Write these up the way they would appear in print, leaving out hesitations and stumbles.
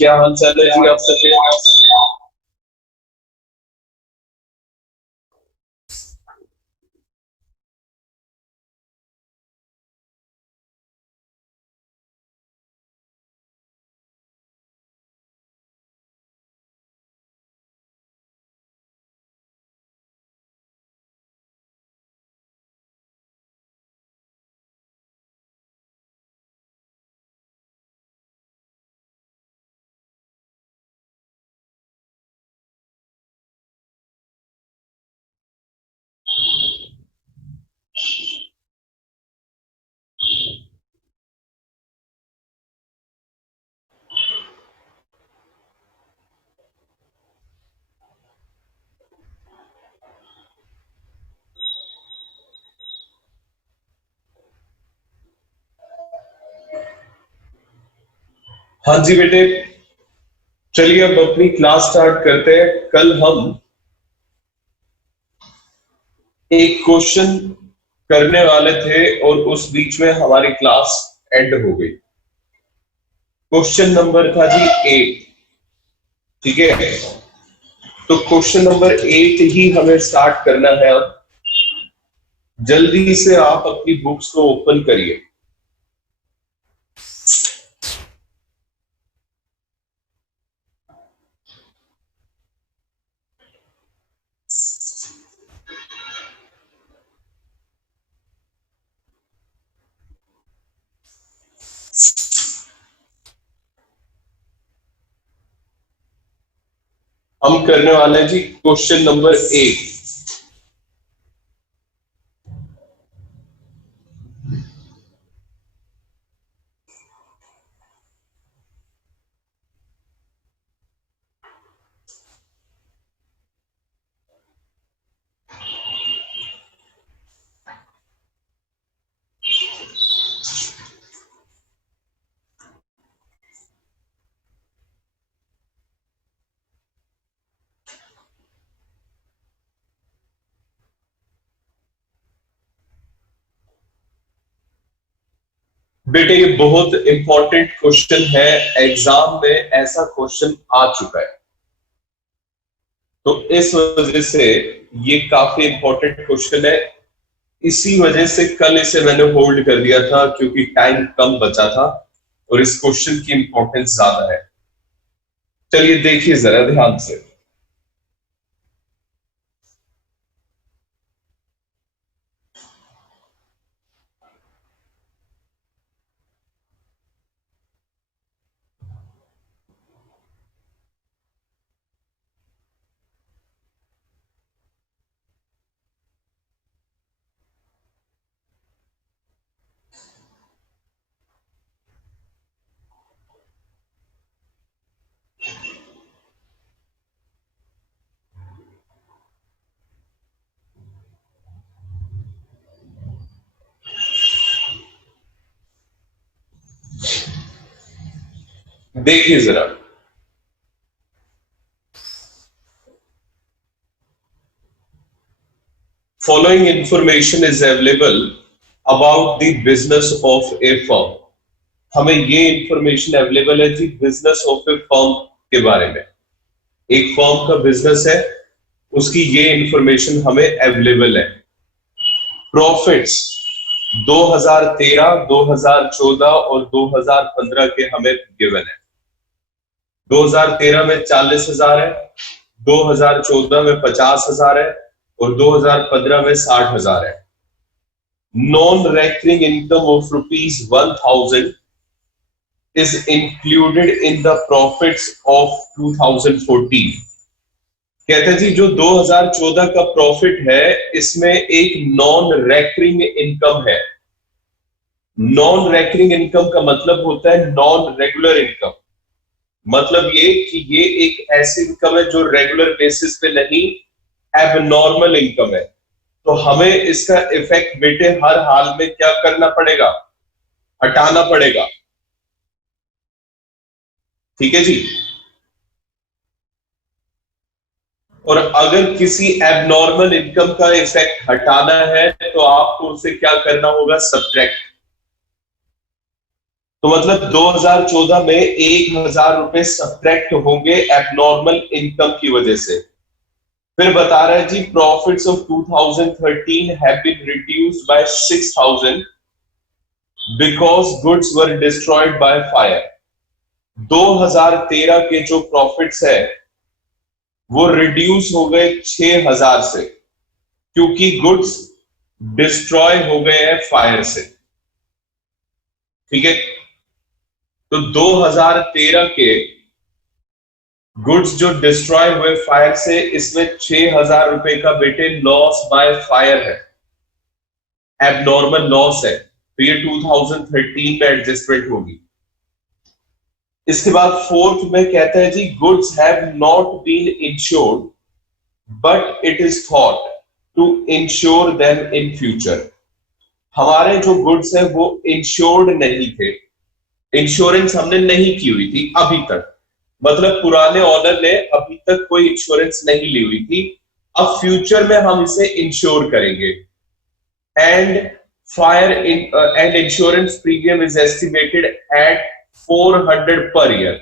क्या हाल चाल है जी आप सबके। हाँ जी बेटे, चलिए अब अपनी क्लास स्टार्ट करते हैं। कल हम एक क्वेश्चन करने वाले थे और उस बीच में हमारी क्लास एंड हो गई। क्वेश्चन नंबर था जी 8। ठीक है, तो क्वेश्चन नंबर 8 ही हमें स्टार्ट करना है। अब जल्दी से आप अपनी बुक्स को ओपन करिए। हम करने वाले हैं जी क्वेश्चन नंबर 8। बेटे ये बहुत इंपॉर्टेंट क्वेश्चन है, एग्जाम में ऐसा क्वेश्चन आ चुका है, तो इस वजह से ये काफी इंपॉर्टेंट क्वेश्चन है। इसी वजह से कल इसे मैंने होल्ड कर दिया था क्योंकि टाइम कम बचा था और इस क्वेश्चन की इंपॉर्टेंस ज्यादा है। चलिए देखिए जरा ध्यान से। देखिए जरा, following information is available about the business of A firm. हमें ये इंफॉर्मेशन अवेलेबल है जी बिजनेस ऑफ ए फर्म के बारे में। एक फर्म का बिजनेस है, उसकी ये इंफॉर्मेशन हमें अवेलेबल है। प्रॉफिट्स 2013, 2014 और 2015 के हमें गिवन है। 2013 में 40,000 है, 2014 में 50,000 है और 2015 में 60,000 है। Non recurring income of ₹1,000 is included in the profits of 2014। कहते हैं जी जो 2014 का प्रॉफिट है इसमें एक नॉन रेकरिंग इनकम है। नॉन रेकरिंग इनकम का मतलब होता है नॉन रेगुलर इनकम। मतलब ये कि ये एक ऐसी इनकम है जो रेगुलर बेसिस पे नहीं, एबनॉर्मल इनकम है। तो हमें इसका इफेक्ट बेटे हर हाल में क्या करना पड़ेगा, हटाना पड़ेगा। ठीक है जी। और अगर किसी एबनॉर्मल इनकम का इफेक्ट हटाना है तो आपको उसे क्या करना होगा, सब्ट्रैक्ट। तो मतलब 2014 में 1,000 रुपए सब्ट्रैक्ट होंगे एबनॉर्मल इनकम की वजह से। फिर बता रहा है जी profits of 2013 have been reduced by 6,000 because goods were destroyed by fire. 2013 के जो प्रॉफिट्स है वो रिड्यूस हो गए 6,000 से, क्योंकि गुड्स डिस्ट्रॉय हो गए हैं फायर से। ठीक है, तो 2013 के गुड्स जो डिस्ट्रॉय हुए फायर से, इसमें 6,000 रुपए का बेटे लॉस बाय फायर है, एबनॉर्मल लॉस है, तो ये 2013 में एडजस्टमेंट होगी। इसके बाद फोर्थ में कहता है जी goods have not been insured but it is thought to insure them in future. हमारे जो गुड्स है वो इंश्योर्ड नहीं थे, इंश्योरेंस हमने नहीं की हुई थी अभी तक, मतलब पुराने ओनर ने अभी तक कोई इंश्योरेंस नहीं ली हुई थी, अब फ्यूचर में हम इसे इंश्योर करेंगे। And fire and insurance premium is estimated at 400 per year.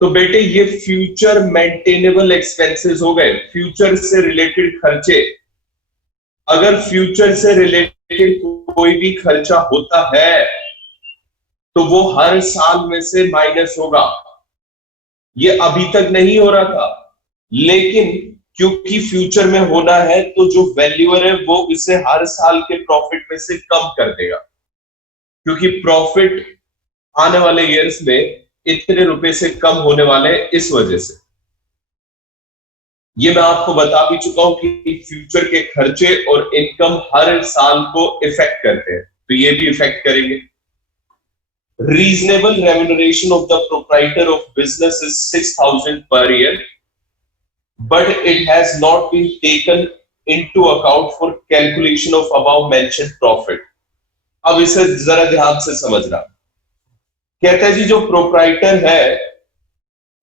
तो बेटे ये फ्यूचर मेंटेनेबल एक्सपेंसेस हो गए, फ्यूचर से रिलेटेड खर्चे। अगर फ्यूचर से रिलेटेड कोई भी खर्चा होता है तो वो हर साल में से माइनस होगा। ये अभी तक नहीं हो रहा था, लेकिन क्योंकि फ्यूचर में होना है तो जो वैल्यूअर है वो इसे हर साल के प्रॉफिट में से कम कर देगा, क्योंकि प्रॉफिट आने वाले ईयर्स में इतने रुपए से कम होने वाले हैं इस वजह से। ये मैं आपको बता भी चुका हूं कि फ्यूचर के खर्चे और इनकम हर साल को इफेक्ट करते हैं, तो ये भी इफेक्ट करेंगे। Reasonable remuneration of the proprietor of business is 6,000 per year, but it has not been taken into account for calculation of above mentioned profit. अब इसे जरा ध्यान से समझना। कहता है जी जो प्रोप्राइटर है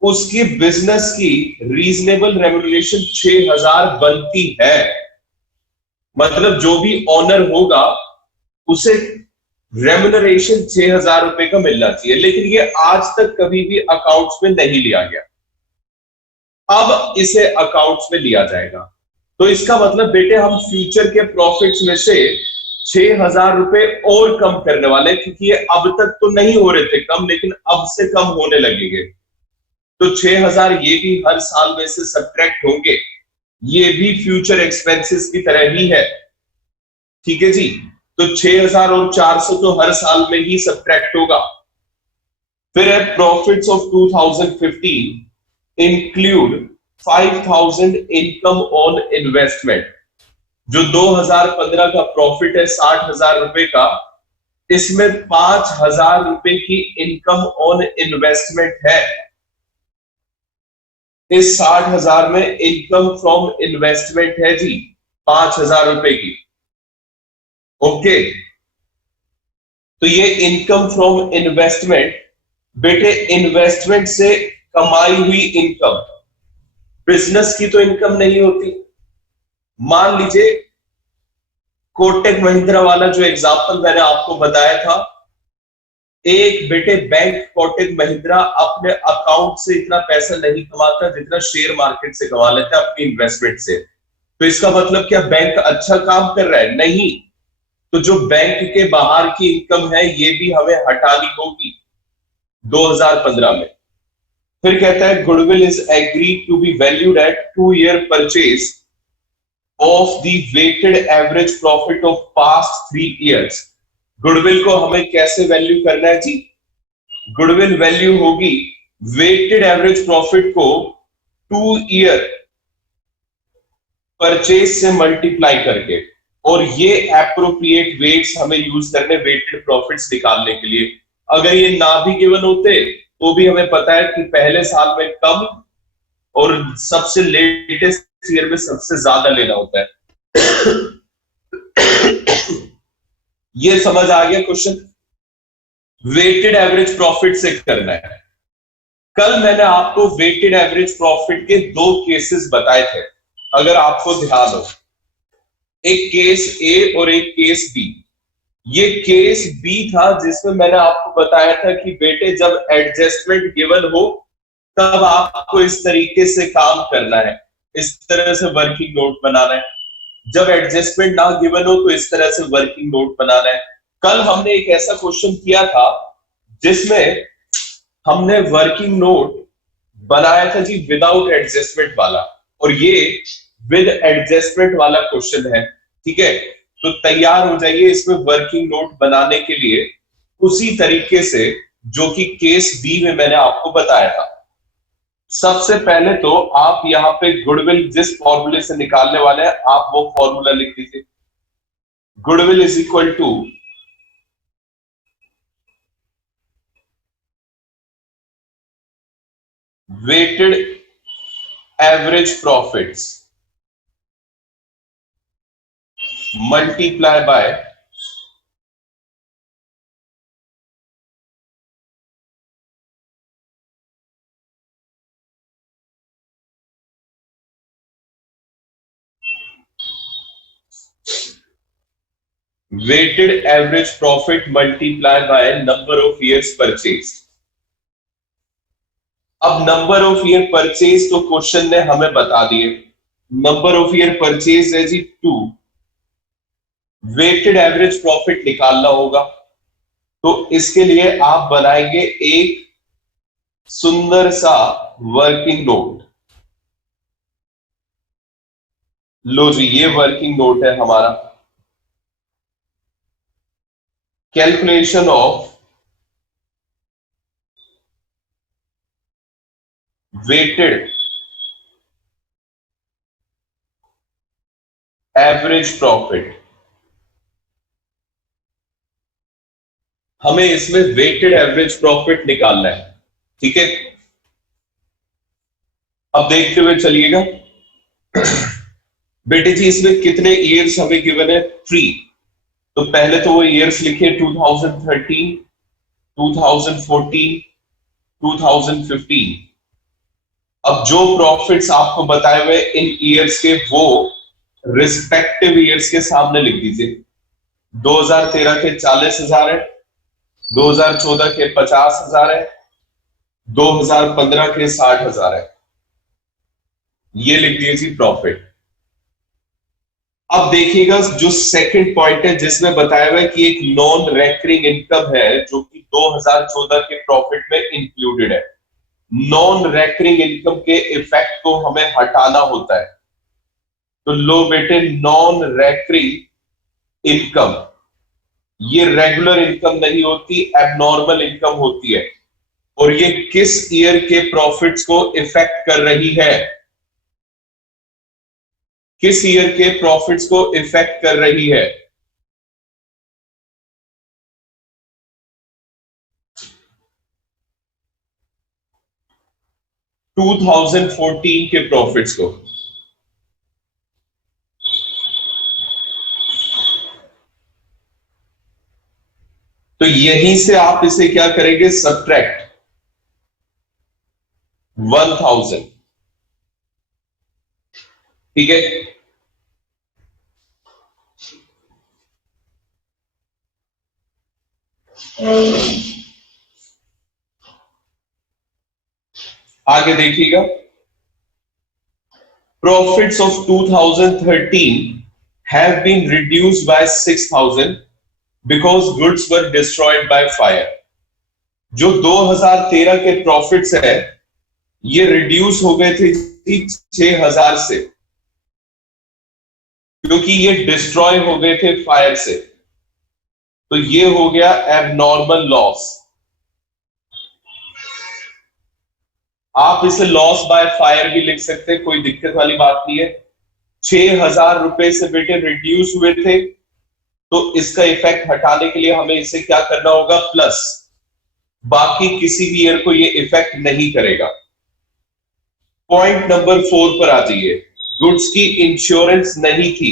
उसकी बिजनेस की रीजनेबल रेम्यूनरेशन 6,000 बनती है, मतलब जो भी ऑनर होगा उसे रेम्यूनरेशन 6,000 रुपए का मिलना चाहिए, लेकिन ये आज तक कभी भी अकाउंट्स में नहीं लिया गया, अब इसे अकाउंट्स में लिया जाएगा। तो इसका मतलब बेटे हम फ्यूचर के प्रॉफिट्स में से 6,000 रुपए और कम करने वाले, क्योंकि ये अब तक तो नहीं हो रहे थे कम, लेकिन अब से कम होने लगेंगे। तो 6,000 ये भी हर साल में से सब्ट्रैक्ट होंगे, ये भी फ्यूचर एक्सपेंसेस की तरह ही है। ठीक है जी, तो 6,000 और 400 तो हर साल में ही सब्ट्रैक्ट होगा। फिर है profits of 2015 include 5,000 income on investment. जो 2015 का प्रॉफिट है 60,000 रुपए का, इसमें 5,000 रुपए की इनकम ऑन इन्वेस्टमेंट है। इस 60,000 में इनकम फ्रॉम इन्वेस्टमेंट है जी 5,000 रुपए की। ओके, तो ये इनकम फ्रॉम इन्वेस्टमेंट, बेटे इन्वेस्टमेंट से कमाई हुई इनकम, बिजनेस की तो इनकम नहीं होती। मान लीजिए कोटक महिंद्रा वाला जो एग्जांपल मैंने आपको बताया था, एक बेटे बैंक कोटक महिंद्रा अपने अकाउंट से इतना पैसा नहीं कमाता जितना शेयर मार्केट से कमा लेता है अपनी इन्वेस्टमेंट से। तो इसका मतलब क्या बैंक अच्छा काम कर रहा है? नहीं। तो जो बैंक के बाहर की इनकम है ये भी हमें हटानी होगी 2015 में। फिर कहता है goodwill is agreed to be valued at 2-year purchase of the weighted average profit of past 3 years। Goodwill को हमें कैसे वैल्यू करना है जी? गुडविल वैल्यू होगी वेटेड एवरेज प्रॉफिट को 2-year परचेज से मल्टीप्लाई करके, और ये एप्रोप्रिएट वेट्स हमें यूज करने वेटेड प्रॉफिट्स निकालने के लिए। अगर ये ना भी गिवन होते तो भी हमें पता है कि पहले साल में कम और सबसे लेटेस्ट ईयर में सबसे ज्यादा लेना होता है। ये समझ आ गया क्वेश्चन? वेटेड एवरेज प्रॉफिट से करना है। कल मैंने आपको वेटेड एवरेज प्रॉफिट के 2 केसेस बताए थे, अगर आपको ध्यान हो, एक केस ए और एक केस बी। ये केस बी था जिसमें मैंने आपको बताया था कि बेटे जब एडजस्टमेंट गिवन हो तब आपको इस तरीके से काम करना है, इस तरह से वर्किंग नोट बनाना है। जब एडजस्टमेंट ना गिवन हो तो इस तरह से वर्किंग नोट बनाना है। कल हमने एक ऐसा क्वेश्चन किया था जिसमें हमने वर्किंग नोट बनाया था जी विदाउट एडजस्टमेंट वाला, और ये विद एडजस्टमेंट वाला क्वेश्चन है। ठीक है, तो तैयार हो जाइए इसमें वर्किंग नोट बनाने के लिए उसी तरीके से जो कि केस बी में मैंने आपको बताया था। सबसे पहले तो आप यहां पे गुडविल जिस फॉर्मूले से निकालने वाले हैं आप वो फॉर्मूला लिख दीजिए। Goodwill is equal to weighted average profits multiply by weighted average profit multiply by number of years purchase. अब नंबर ऑफ ईयर परचेज तो क्वेश्चन ने हमें बता दिए, नंबर ऑफ ईयर परचेज है जी 2। वेटेड एवरेज प्रॉफिट निकालना होगा तो इसके लिए आप बनाएंगे एक सुंदर सा वर्किंग नोट। लो जी ये वर्किंग नोट है हमारा। Calculation of weighted average profit. हमें इसमें वेटेड एवरेज प्रॉफिट निकालना है। ठीक है, अब देखते हुए चलिएगा। बेटे जी इसमें कितने ईयर्स हमें गिवन है? 3। तो पहले तो वो ईयर्स लिखे 2013, 2014, 2015। अब जो प्रॉफिट्स आपको बताए हुए इन ईयर्स के वो रिस्पेक्टिव ईयर्स के सामने लिख दीजिए। 2013 के 40,000 है, 2014 के 50,000 है, 2015 के 60,000 है। ये लिख दीजिए प्रॉफिट। अब देखिएगा जो सेकंड पॉइंट है जिसमें बताया हुआ है कि एक नॉन रेकरिंग इनकम है जो कि 2014 के प्रॉफिट में इंक्लूडेड है। नॉन रेकरिंग इनकम के इफेक्ट को हमें हटाना होता है। तो लो बेटे नॉन रेकरिंग इनकम ये रेगुलर इनकम नहीं होती, एबनॉर्मल इनकम होती है। और ये किस ईयर के प्रॉफिट्स को इफेक्ट कर रही है? किस ईयर के प्रॉफिट्स को इफेक्ट कर रही है? टू 2014 के प्रॉफिट्स को। तो यहीं से आप इसे क्या करेंगे? सब्ट्रैक्ट 1000। ठीक है, आगे देखिएगा। Profits of 2013 have been reduced by 6,000 because goods were destroyed by fire। जो 2013 के प्रॉफिट्स है ये रिड्यूस हो गए थे 6,000 से क्योंकि ये डिस्ट्रॉय हो गए थे फायर से। तो ये हो गया एबनॉर्मल लॉस। आप इसे लॉस बाय फायर भी लिख सकते हैं, कोई दिक्कत वाली बात नहीं है। 6,000 रुपए से बेटे रिड्यूस हुए थे तो इसका इफेक्ट हटाने के लिए हमें इसे क्या करना होगा? प्लस। बाकी किसी भी ईयर को ये इफेक्ट नहीं करेगा। पॉइंट नंबर 4 पर आ जाइए। गुड्स की इंश्योरेंस नहीं थी,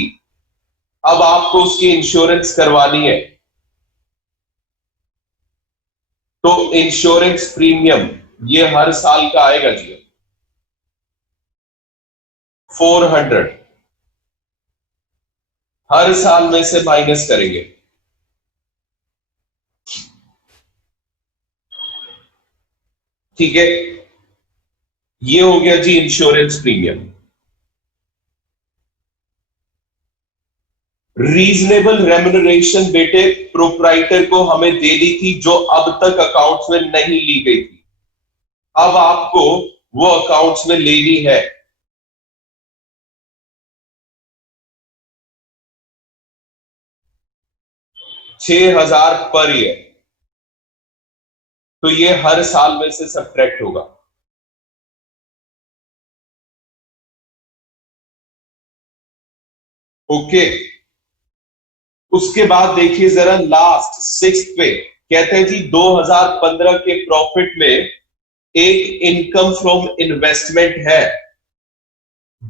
अब आपको उसकी इंश्योरेंस करवानी है। तो इंश्योरेंस प्रीमियम ये हर साल का आएगा जी 400। हर साल में से माइनस करेंगे। ठीक है, ये हो गया जी इंश्योरेंस प्रीमियम। रीजनेबल रेम्युनरेशन बेटे प्रोप्राइटर को हमें दे दी थी, जो अब तक अकाउंट्स में नहीं ली गई थी, अब आपको वो अकाउंट्स में लेनी है। $6,000 पर ईयर, तो ये हर साल में से सब्ट्रैक्ट होगा। ओके, उसके बाद देखिए जरा लास्ट सिक्स पे कहते हैं जी 2015 के प्रॉफिट में एक इनकम फ्रॉम इन्वेस्टमेंट है।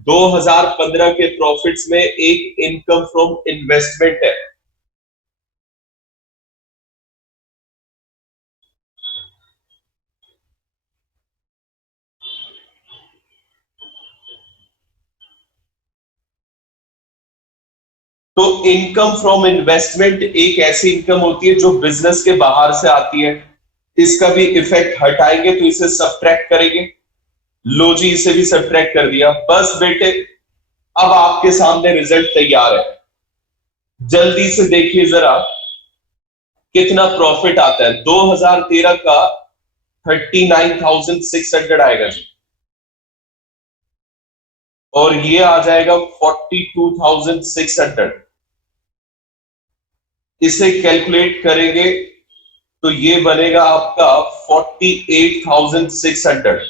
2015 के प्रॉफिट्स में एक इनकम फ्रॉम इन्वेस्टमेंट है। तो इनकम फ्रॉम इन्वेस्टमेंट एक ऐसी इनकम होती है जो बिजनेस के बाहर से आती है। इसका भी इफेक्ट हटाएंगे तो इसे सब्ट्रैक्ट करेंगे। लो जी, इसे भी सब्ट्रैक्ट कर दिया। बस बेटे, अब आपके सामने रिजल्ट तैयार है, जल्दी से देखिए जरा कितना प्रॉफिट आता है। 2013 का 39,600 आएगा जी, और ये आ जाएगा 42,600। इसे कैलकुलेट करेंगे तो ये बनेगा आपका 48,600।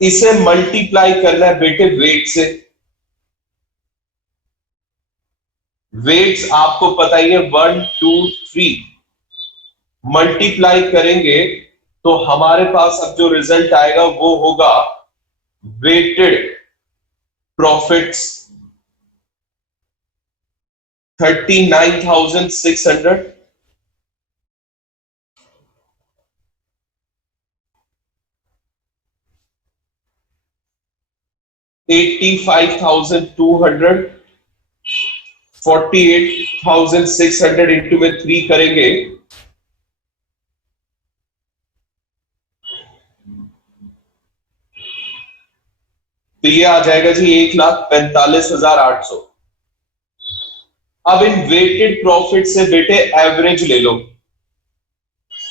इसे मल्टीप्लाई करना है बेटे वेट से। वेट्स आपको पता ही है, 1 2 3। मल्टीप्लाई करेंगे तो हमारे पास अब जो रिजल्ट आएगा वो होगा वेटेड प्रॉफिट्स 39,600, 85,200, 48,600 इंटू में 3 करेंगे तो ये आ जाएगा जी 1,45,800। अब इन वेटेड प्रॉफिट से बेटे एवरेज ले लो।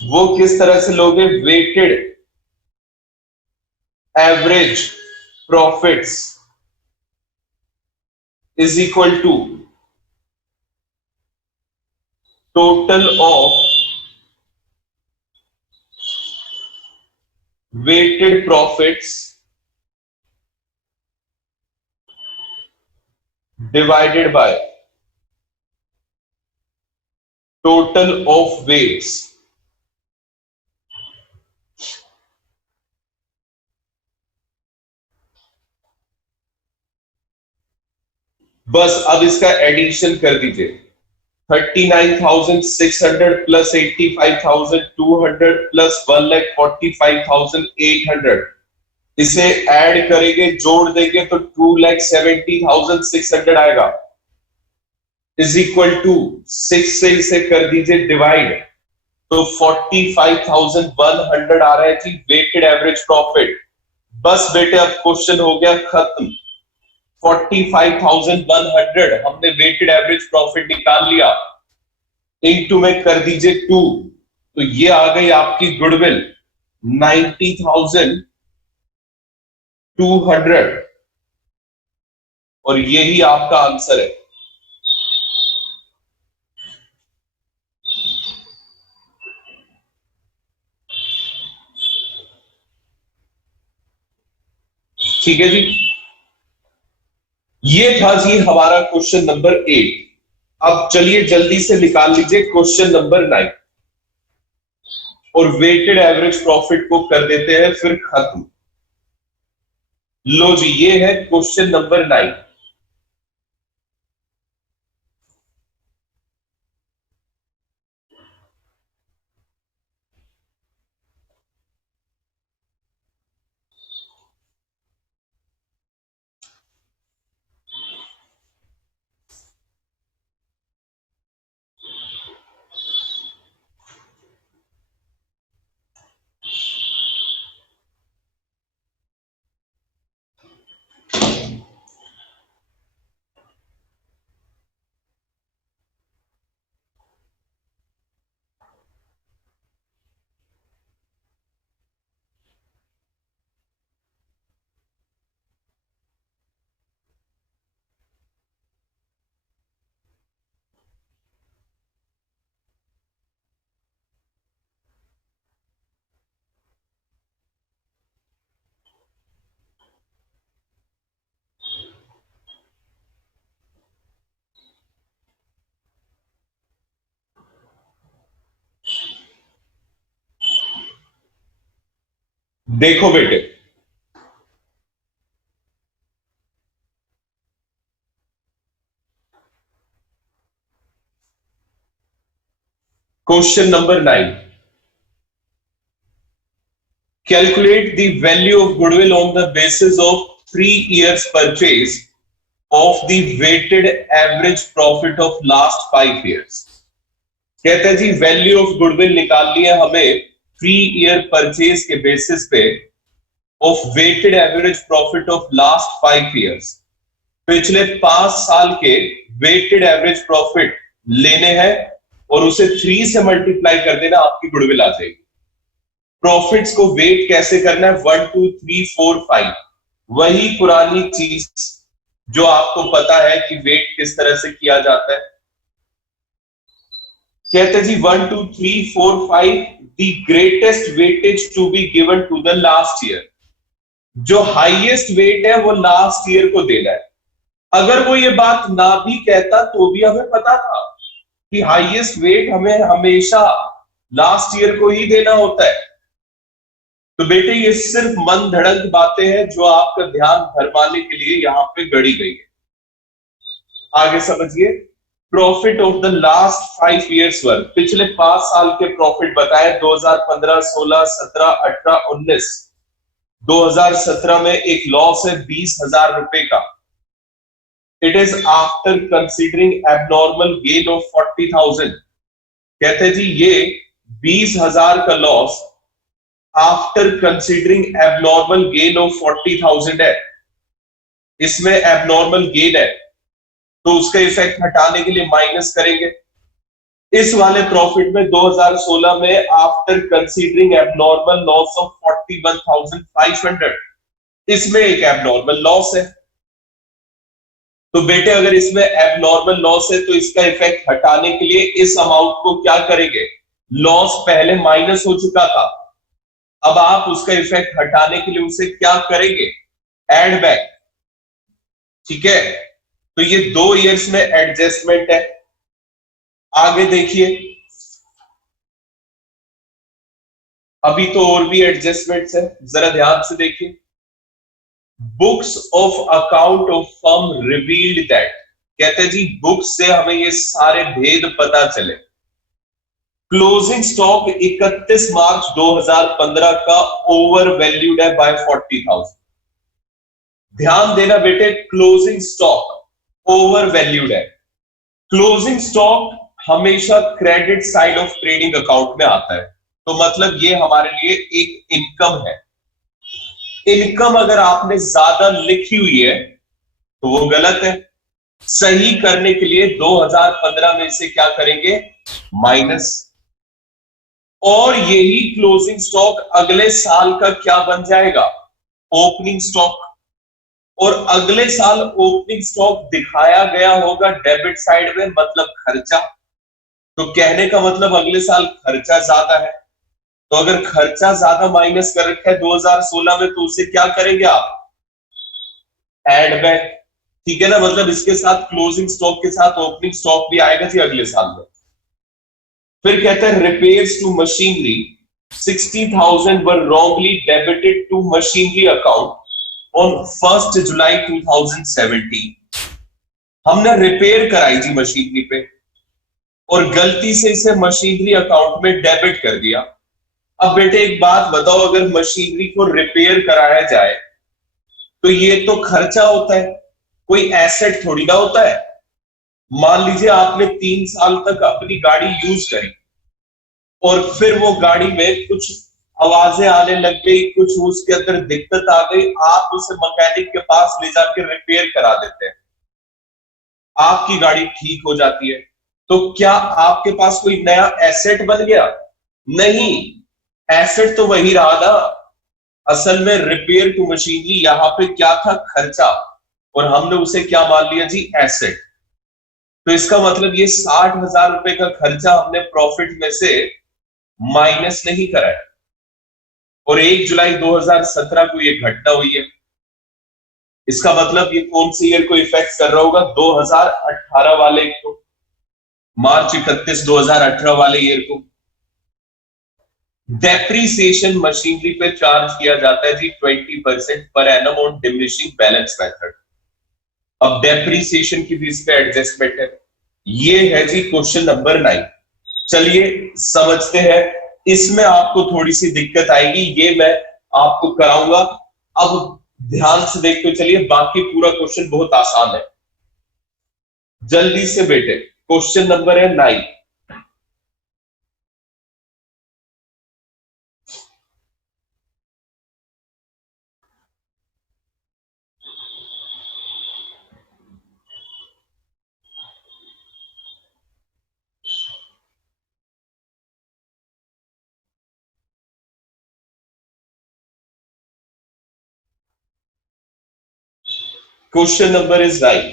वो किस तरह से लोगे? Weighted average profits is equal to total of weighted profits divided by total of weights. बस अब इसका एडिशन कर दीजिए। 39,600 प्लस 85,200 प्लस 1,45,800, इसे ऐड करेंगे, जोड़ देंगे तो 2,70,600 आएगा। इज इक्वल टू 6 से इसे कर दीजिए डिवाइड, तो 45,100 आ रहा है जी वेटेड एवरेज प्रॉफिट। बस बेटे अब क्वेश्चन हो गया खत्म। 45,100 हमने वेटेड एवरेज प्रॉफिट निकाल लिया, इनटू में कर दीजिए 2, तो ये आ गई आपकी गुडविल 90,200, और यही आपका आंसर है। ठीक है जी, ये था जी हमारा क्वेश्चन नंबर 8। अब चलिए जल्दी से निकाल लीजिए क्वेश्चन नंबर 9, और वेटेड एवरेज प्रॉफिट को कर देते हैं फिर खत्म। लो जी, ये है क्वेश्चन नंबर 9। देखो बेटे, question number 9, calculate the value of goodwill on the basis of 3 years purchase of the weighted average profit of last 5 years। कहते हैं जी वैल्यू ऑफ गुडविल निकालनी है हमें 3 ईयर परचेज के बेसिस पे of weighted average profit of last 5 years. पिछले 5 साल के वेटेड एवरेज प्रॉफिट लेने हैं और उसे 3 से मल्टीप्लाई कर देना, आपकी गुडविल आ जाएगी। प्रॉफिट्स को वेट कैसे करना है, 1 2 3 4 5, वही पुरानी चीज जो आपको पता है कि वेट किस तरह से किया जाता है। कहते जी 1 2 3 4 5 the greatest weightage to be given to the last year. जो हाईएस्ट वेट है वो लास्ट ईयर को देना है। अगर वो ये बात ना भी कहता तो भी हमें पता था कि हाईएस्ट वेट हमें हमेशा लास्ट ईयर को ही देना होता है। तो बेटे ये सिर्फ मन धड़क बातें हैं जो आपका ध्यान भरमाने के लिए यहां पे गढ़ी गई है। आगे समझिए, profit of the last 5 years were, पिछले 5 साल के प्रॉफिट बताए, 2015 16 17 18 19। 2017 में एक लॉस है 20,000 रुपए का। It is after considering abnormal gain of 40,000। कहते जी ये 20,000 का loss after considering abnormal gain of 40,000 है। इसमें एबनॉर्मल गेन है तो उसका इफेक्ट हटाने के लिए माइनस करेंगे। इस वाले प्रॉफिट में 2016 में after considering abnormal loss of 41,500, इसमें एक एबनॉर्मल लॉस है। तो बेटे अगर इसमें एबनॉर्मल लॉस है तो इसका इफेक्ट हटाने के लिए इस अमाउंट को क्या करेंगे, लॉस पहले माइनस हो चुका था, अब आप उसका इफेक्ट हटाने के लिए उसे क्या करेंगे, एड बैक। ठीक है, तो ये 2 ईयर्स में एडजस्टमेंट है। आगे देखिए, अभी तो और भी एडजस्टमेंट्स है, जरा ध्यान से देखिए। Books of account of firm revealed that, कहते हैं जी बुक्स से हमें ये सारे भेद पता चले। क्लोजिंग स्टॉक 31 मार्च 2015 का ओवर वैल्यूड है बाय 40,000। ध्यान देना बेटे, क्लोजिंग स्टॉक ओवर वैल्यूड है। क्लोजिंग स्टॉक हमेशा credit side of trading account में आता है, तो मतलब ये हमारे लिए एक इनकम है। इनकम अगर आपने ज्यादा लिखी हुई है तो वो गलत है। सही करने के लिए 2015 में से क्या करेंगे, माइनस। और यही क्लोजिंग स्टॉक अगले साल का क्या बन जाएगा, ओपनिंग स्टॉक। और अगले साल ओपनिंग स्टॉक दिखाया गया होगा डेबिट साइड में, मतलब खर्चा। तो कहने का मतलब अगले साल खर्चा ज्यादा है, तो अगर खर्चा ज्यादा माइनस कर रखा है 2016 में तो उसे क्या करेंगे आप, एड बैक। ठीक है ना, मतलब इसके साथ क्लोजिंग स्टॉक के साथ ओपनिंग स्टॉक भी आएगा जी अगले साल में। फिर कहते हैं repairs to machinery 60,000 were wrongly debited to machinery account on 1 July 2017। हमने रिपेयर कराई जी मशीनरी पे और गलती से इसे मशीनरी अकाउंट में डेबिट कर दिया। अब बेटे एक बात बताओ, अगर मशीनरी को रिपेयर कराया जाए तो ये तो खर्चा होता है, कोई एसेट थोड़ी ना होता है। मान लीजिए आपने 3 साल तक अपनी गाड़ी यूज करी और फिर वो गाड़ी में कुछ आवाजें आने लग गई, कुछ उसके अंदर दिक्कत आ गई, आप उसे मैकेनिक के पास ले जाकर रिपेयर करा देते हैं, आपकी गाड़ी ठीक हो जाती है। तो क्या आपके पास कोई नया एसेट बन गया? नहीं, एसेट तो वही रहा ना। असल में रिपेयर टू मशीनरी यहां पे क्या था, खर्चा, और हमने उसे क्या मान लिया जी, एसेट। तो इसका मतलब ये 60,000 रुपए का खर्चा हमने प्रॉफिट में से माइनस नहीं करा है। और 1 जुलाई 2017 को ये घटना हुई है। इसका मतलब ये कौन सी ईयर को इफेक्ट कर रहा होगा, 2018 वाले को, मार्च 31 2018 वाले ईयर को। डेप्रीसिएशन मशीनरी पे चार्ज किया जाता है जी 20% per annum on diminishing balance method. अब डेप्रीसिएशन की फीस पे एडजस्टमेंट है। ये है जी क्वेश्चन नंबर 9। चलिए समझते हैं। इसमें आपको थोड़ी सी दिक्कत आएगी, ये मैं आपको कराऊंगा। अब ध्यान से देखते चलिए, बाकी पूरा क्वेश्चन बहुत आसान है। जल्दी से बेटे, क्वेश्चन नंबर है 9। Question number is 9।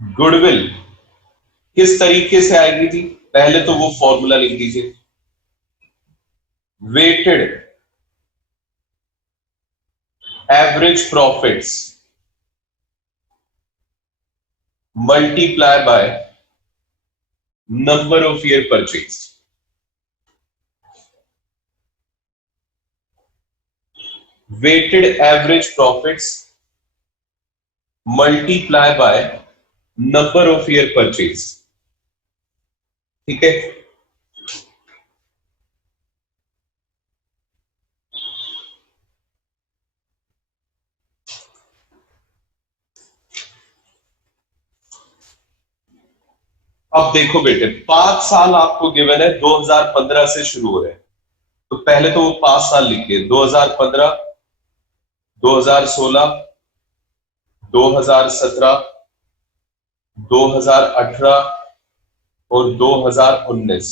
गुडविल किस तरीके से आएगी थी, पहले तो वो फॉर्मूला लिख दीजिए। Weighted average profits multiply by number of year purchase. Weighted average profits multiply by number of year purchase. ठीक है, अब देखो बेटे, 5 साल आपको गिवन है, 2015 से शुरू हो रहे हैं। तो पहले तो वो 5 साल लिखिए, 2015, 2016, 2017, 2018 और 2019।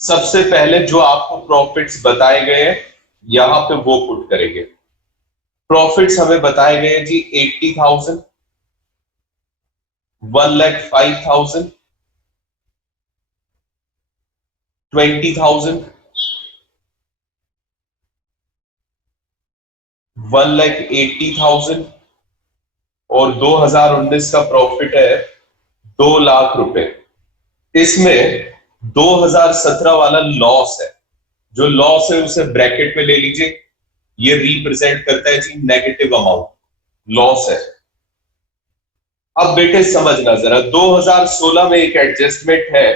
सबसे पहले जो आपको प्रॉफिट्स बताए गए हैं यहां पे वो पुट करेंगे। प्रॉफिट्स हमें बताए गए हैं जी 80,000, 1,05,000, 20,000, 1,80,000 और 2019 का प्रॉफिट है 2,00,000 रुपए। इसमें 2017 वाला लॉस है, जो लॉस है उसे ब्रैकेट में ले लीजिए। ये रिप्रेजेंट करता है जी नेगेटिव अमाउंट, लॉस है। अब बेटे समझना जरा, 2016 में एक एडजस्टमेंट है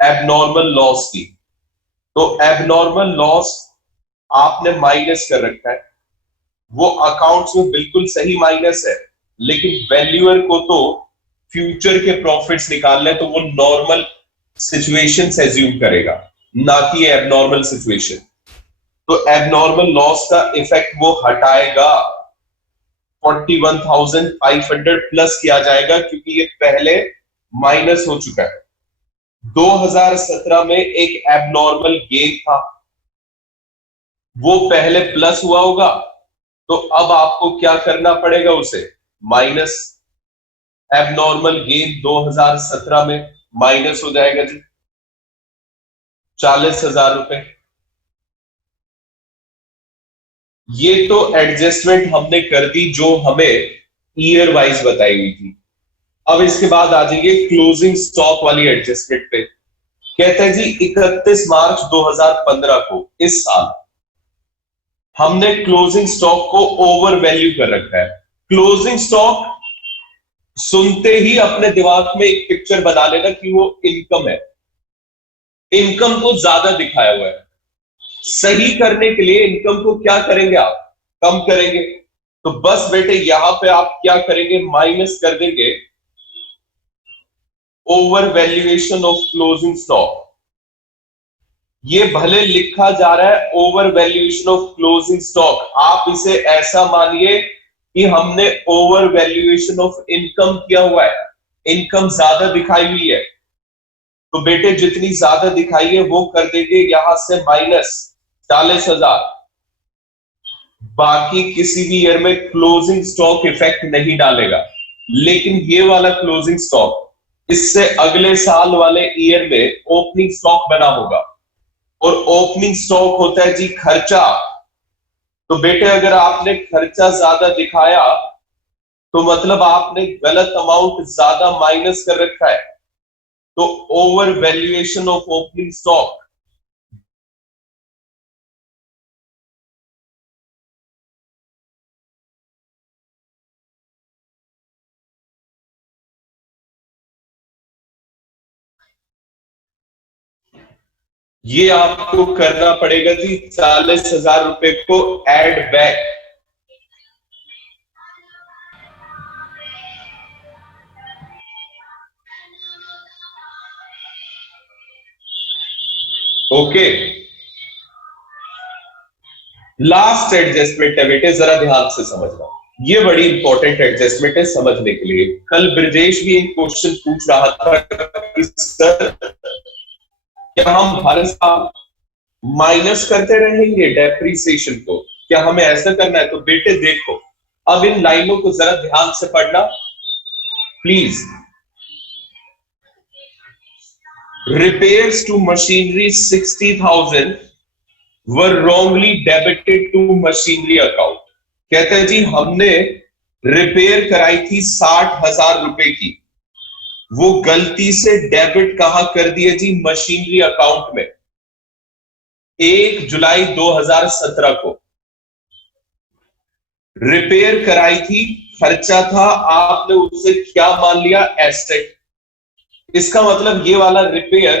एबनॉर्मल लॉस की। तो एबनॉर्मल लॉस आपने माइनस कर रखा है, वो अकाउंट्स में बिल्कुल सही माइनस है, लेकिन वैल्यूअर को तो फ्यूचर के प्रॉफिट्स निकालने, तो वो नॉर्मल सिचुएशन एज्यूम करेगा, ना कि एबनॉर्मल सिचुएशन। तो एबनॉर्मल लॉस का इफेक्ट वो हटाएगा, 41,500 प्लस किया जाएगा, क्योंकि ये पहले माइनस हो चुका है। 2017 में एक एबनॉर्मल गेन था, वो पहले प्लस हुआ होगा, तो अब आपको क्या करना पड़ेगा, उसे माइनस। एबनॉर्मल गेन 2017 में माइनस हो जाएगा जी 40,000 रुपए। ये तो एडजस्टमेंट हमने कर दी जो हमें ईयर वाइज बताई हुई थी। अब इसके बाद आ जाइए क्लोजिंग स्टॉक वाली एडजस्टमेंट पे। कहते हैं जी 31 मार्च 2015 को, इस साल हमने क्लोजिंग स्टॉक को ओवर वैल्यू कर रखा है। क्लोजिंग स्टॉक सुनते ही अपने दिमाग में एक पिक्चर बना लेना कि वो इनकम है, इनकम को ज्यादा दिखाया हुआ है। सही करने के लिए इनकम को क्या करेंगे आप, कम करेंगे। तो बस बेटे यहां पे आप क्या करेंगे, माइनस कर देंगे over valuation of closing stock. ये भले लिखा जा रहा है over valuation of closing stock, आप इसे ऐसा मानिए कि हमने ओवर वैल्यूएशन ऑफ इनकम किया हुआ है, इनकम ज्यादा दिखाई हुई है। तो बेटे जितनी ज्यादा दिखाई है वो कर देंगे यहां से माइनस 40,000। बाकी किसी भी ईयर में क्लोजिंग स्टॉक इफेक्ट नहीं डालेगा, लेकिन ये वाला क्लोजिंग स्टॉक इससे अगले साल वाले ईयर में ओपनिंग स्टॉक बना होगा, और ओपनिंग स्टॉक होता है जी खर्चा। तो बेटे अगर आपने खर्चा ज्यादा दिखाया तो मतलब आपने गलत अमाउंट ज्यादा माइनस कर रखा है, तो over valuation of opening stock. ये आपको करना पड़ेगा जी, 40,000 रुपए को add back. Okay, last adjustment है बेटे, जरा ध्यान से समझना, ये बड़ी इंपॉर्टेंट एडजस्टमेंट है समझने के लिए। कल ब्रजेश भी एक क्वेश्चन पूछ रहा था कि सर क्या हम हर साल माइनस करते रहेंगे डेप्रीसिएशन को, क्या हमें ऐसा करना है? तो बेटे देखो, अब इन लाइनों को जरा ध्यान से पढ़ना please. repairs to machinery 60,000 were wrongly debited to machinery account। कहते हैं जी हमने रिपेयर कराई थी 60,000 रुपए की, वो गलती से डेबिट कहां कर दिए जी? मशीनरी अकाउंट में। 1 जुलाई 2017 को रिपेयर कराई थी, खर्चा था, आपने उससे क्या मान लिया? एसेट। इसका मतलब ये वाला रिपेयर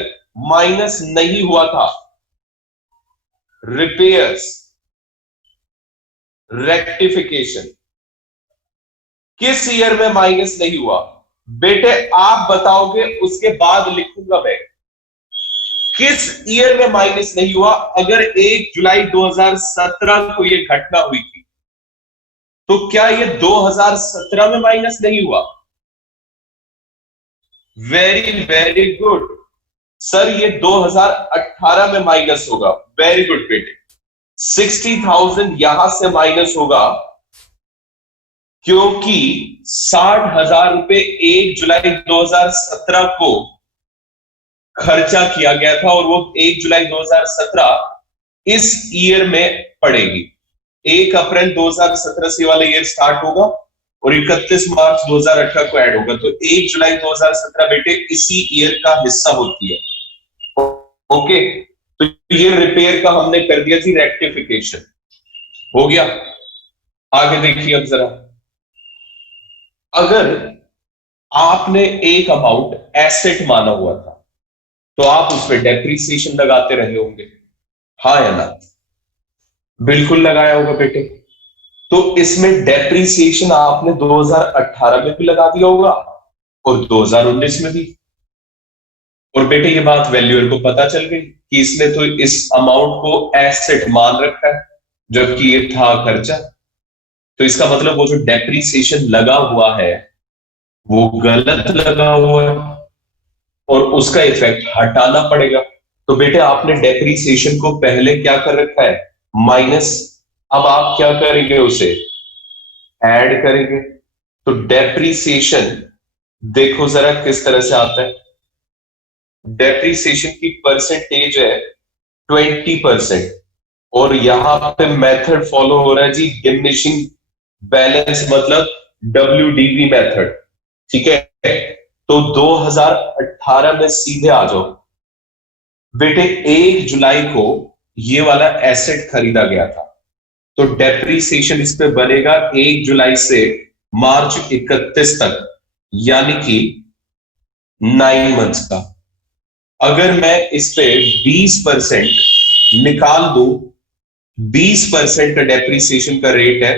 माइनस नहीं हुआ था। रिपेयर्स रेक्टिफिकेशन किस ईयर में माइनस नहीं हुआ? बेटे आप बताओगे, उसके बाद लिखूंगा मैं किस ईयर में माइनस नहीं हुआ। अगर 1 जुलाई 2017 को यह घटना हुई थी, तो क्या ये 2017 में माइनस नहीं हुआ? वेरी वेरी गुड सर, ये 2018 में माइनस होगा। वेरी गुड बेटे, 60,000 यहां से माइनस होगा, क्योंकि 60,000 रुपए 1 जुलाई 2017 को खर्चा किया गया था, और वो 1 जुलाई 2017 इस ईयर में पड़ेगी। 1 अप्रैल 2017 से वाला ईयर स्टार्ट होगा और 31 मार्च 2018 को ऐड होगा, तो 1 जुलाई 2017 बेटे इसी ईयर का हिस्सा होती है। ओके, तो ये रिपेयर का हमने कर दिया थी रेक्टिफिकेशन, हो गया। आगे देखिए अब जरा, अगर आपने एक अमाउंट एसेट माना हुआ था, तो आप उस पर डेप्रीसिएशन लगाते रहे होंगे, हाँ या ना? बिल्कुल लगाया होगा बेटे। तो इसमें डेप्रीसिएशन आपने 2018 में भी लगा दिया होगा और 2019 में भी। और बेटे ये बात वैल्यूअर को पता चल गई कि इसने तो इस अमाउंट को एसेट मान रखा है, जबकि ये था खर्चा। तो इसका मतलब वो जो डेप्रीसिएशन लगा हुआ है वो गलत लगा हुआ है, और उसका इफेक्ट हटाना पड़ेगा। तो बेटे आपने डेप्रीसिएशन को पहले क्या कर रखा है? माइनस। अब आप क्या करेंगे? उसे ऐड करेंगे। तो डेप्रीसिएशन देखो जरा किस तरह से आता है। डेप्रीसिएशन की परसेंटेज है 20%, और यहां पे मेथड फॉलो हो रहा है जी डिमिनिशिंग बैलेंस, मतलब WDB मेथड। ठीक है, तो 2018 में सीधे आ जाओ बेटे। 1 जुलाई को ये वाला एसेट खरीदा गया था, तो डेप्रीसिएशन इस पे बनेगा 1 जुलाई से मार्च 31 तक, यानी कि 9 मंथ्स का। अगर मैं इस पे 20% निकाल दूं, 20% का डेप्रीसिएशन का रेट है,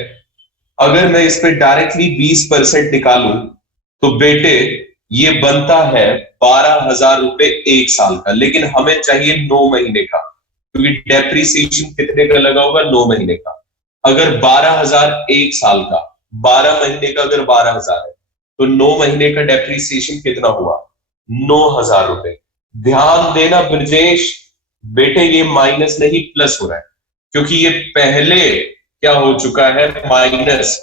अगर मैं इस पे डायरेक्टली 20% निकालूं, तो बेटे ये बनता है 12,000 रुपए 1 साल का। लेकिन हमें चाहिए 9 महीने का, क्योंकि डेप्रीसिएशन कितने का लगा होगा? 9 महीने का। अगर 12,000 1 साल का, 12 महीने का अगर 12,000 है, तो 9 महीने का डेप्रीसिएशन कितना हुआ? 9,000 रुपए। ध्यान देना ब्रजेश, बेटे ये माइनस नहीं प्लस हो रहा है, क्योंकि ये पहले क्या हो चुका है? माइनस,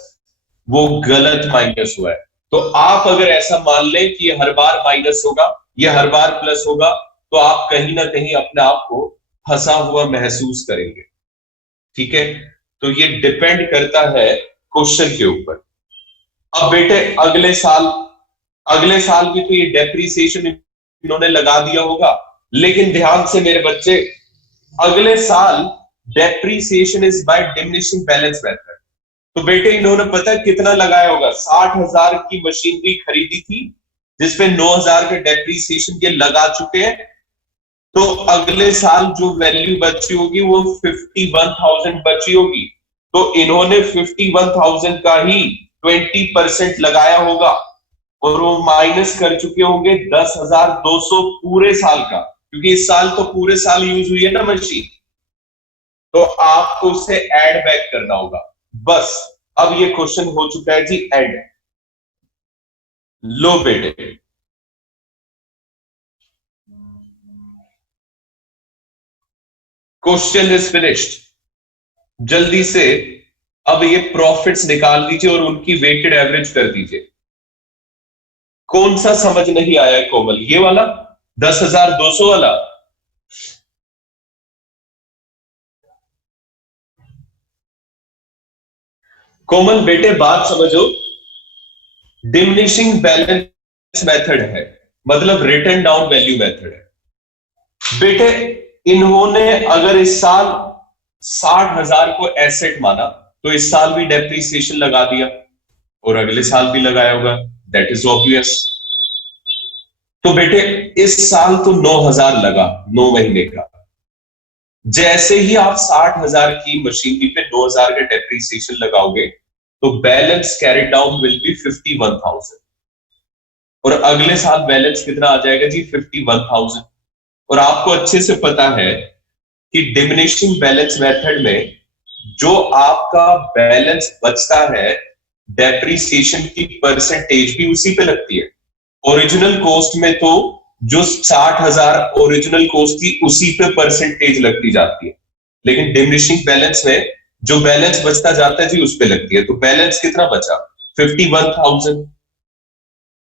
वो गलत माइनस हुआ है। तो आप अगर ऐसा मान लें कि ये हर बार माइनस होगा, ये हर बार प्लस होगा, तो आप कहीं ना कहीं अपने आप को फंसा हुआ महसूस करेंगे। ठीक है, तो ये डिपेंड करता है क्वेश्चन के ऊपर। अब बेटे अगले साल भी तो ये डेप्रीसिएशन इन्होंने लगा दिया होगा, लेकिन ध्यान से मेरे बच्चे, अगले साल depreciation is by diminishing balance method. तो बेटे इन्होंने पता है कितना लगाया होगा, 60,000 की मशीनरी खरीदी थी जिसपे 9,000 के डेप्रीसिएशन के लगा चुके हैं। तो अगले साल जो वैल्यू बची होगी वो 51,000 बची होगी। तो इन्होंने 51,000 का ही 20% लगाया होगा और वो माइनस कर चुके होंगे 10,200 पूरे साल का, क्योंकि इस साल तो पूरे साल यूज हुई है ना मशीन। तो आपको उसे ऐड बैक करना होगा। बस अब ये क्वेश्चन हो चुका है जी एंड। लो बेटे, क्वेश्चन इज फिनिश्ड। जल्दी से अब ये प्रॉफिट्स निकाल दीजिए और उनकी वेटेड एवरेज कर दीजिए। कौन सा समझ नहीं आया कोमल, ये वाला 10,200 वाला? कोमल बेटे बात समझो, डिमिनिशिंग बैलेंस मेथड है, मतलब रिटर्न डाउन वैल्यू मेथड है बेटे। इन्होंने अगर इस साल 60,000 को एसेट माना तो इस साल भी डेप्रीसिएशन लगा दिया और अगले साल भी लगाया होगा, दैट इज ऑब्वियस। तो बेटे इस साल तो 9,000 लगा, 9 महीने का। जैसे ही आप 60,000 की मशीनरी पे 2,000 का डेप्रीसिएशन लगाओगे तो balance carry down will be 51,000 और अगले साल बैलेंस कितना आ जाएगा जी, 51,000। और आपको अच्छे से पता है कि डिमिनिशिंग बैलेंस मेथड में जो आपका बैलेंस बचता है, डेप्रीसिएशन की परसेंटेज भी उसी पे लगती है। ओरिजिनल कॉस्ट में तो जो 60,000 ओरिजिनल कॉस्ट थी उसी पे परसेंटेज लगती जाती है, लेकिन डिमिनिशिंग बैलेंस में जो बैलेंस बचता जाता है जी उस पे लगती है। तो बैलेंस कितना बचा, 51,000।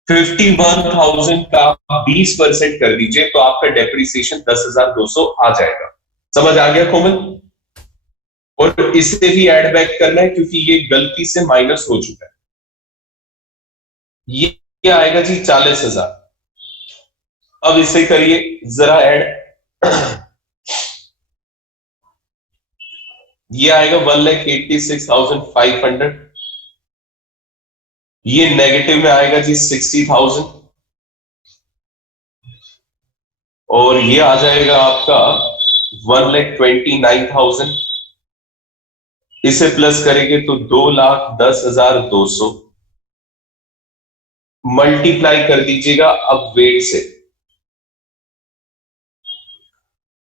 51,000 का 20% कर दीजिए तो आपका डेप्रीसिएशन 10,200 आ जाएगा। समझ आ गया कोमल? और इसे भी ऐड बैक करना है क्योंकि ये गलती से माइनस हो चुका है। ये आएगा जी 40,000। अब इसे करिए जरा ऐड। ये आएगा 1,86,500। ये नेगेटिव में आएगा जी 60,000 और ये आ जाएगा आपका 1,29,000। इसे प्लस करेंगे तो 2,10,200। मल्टीप्लाई कर दीजिएगा अब वेट से,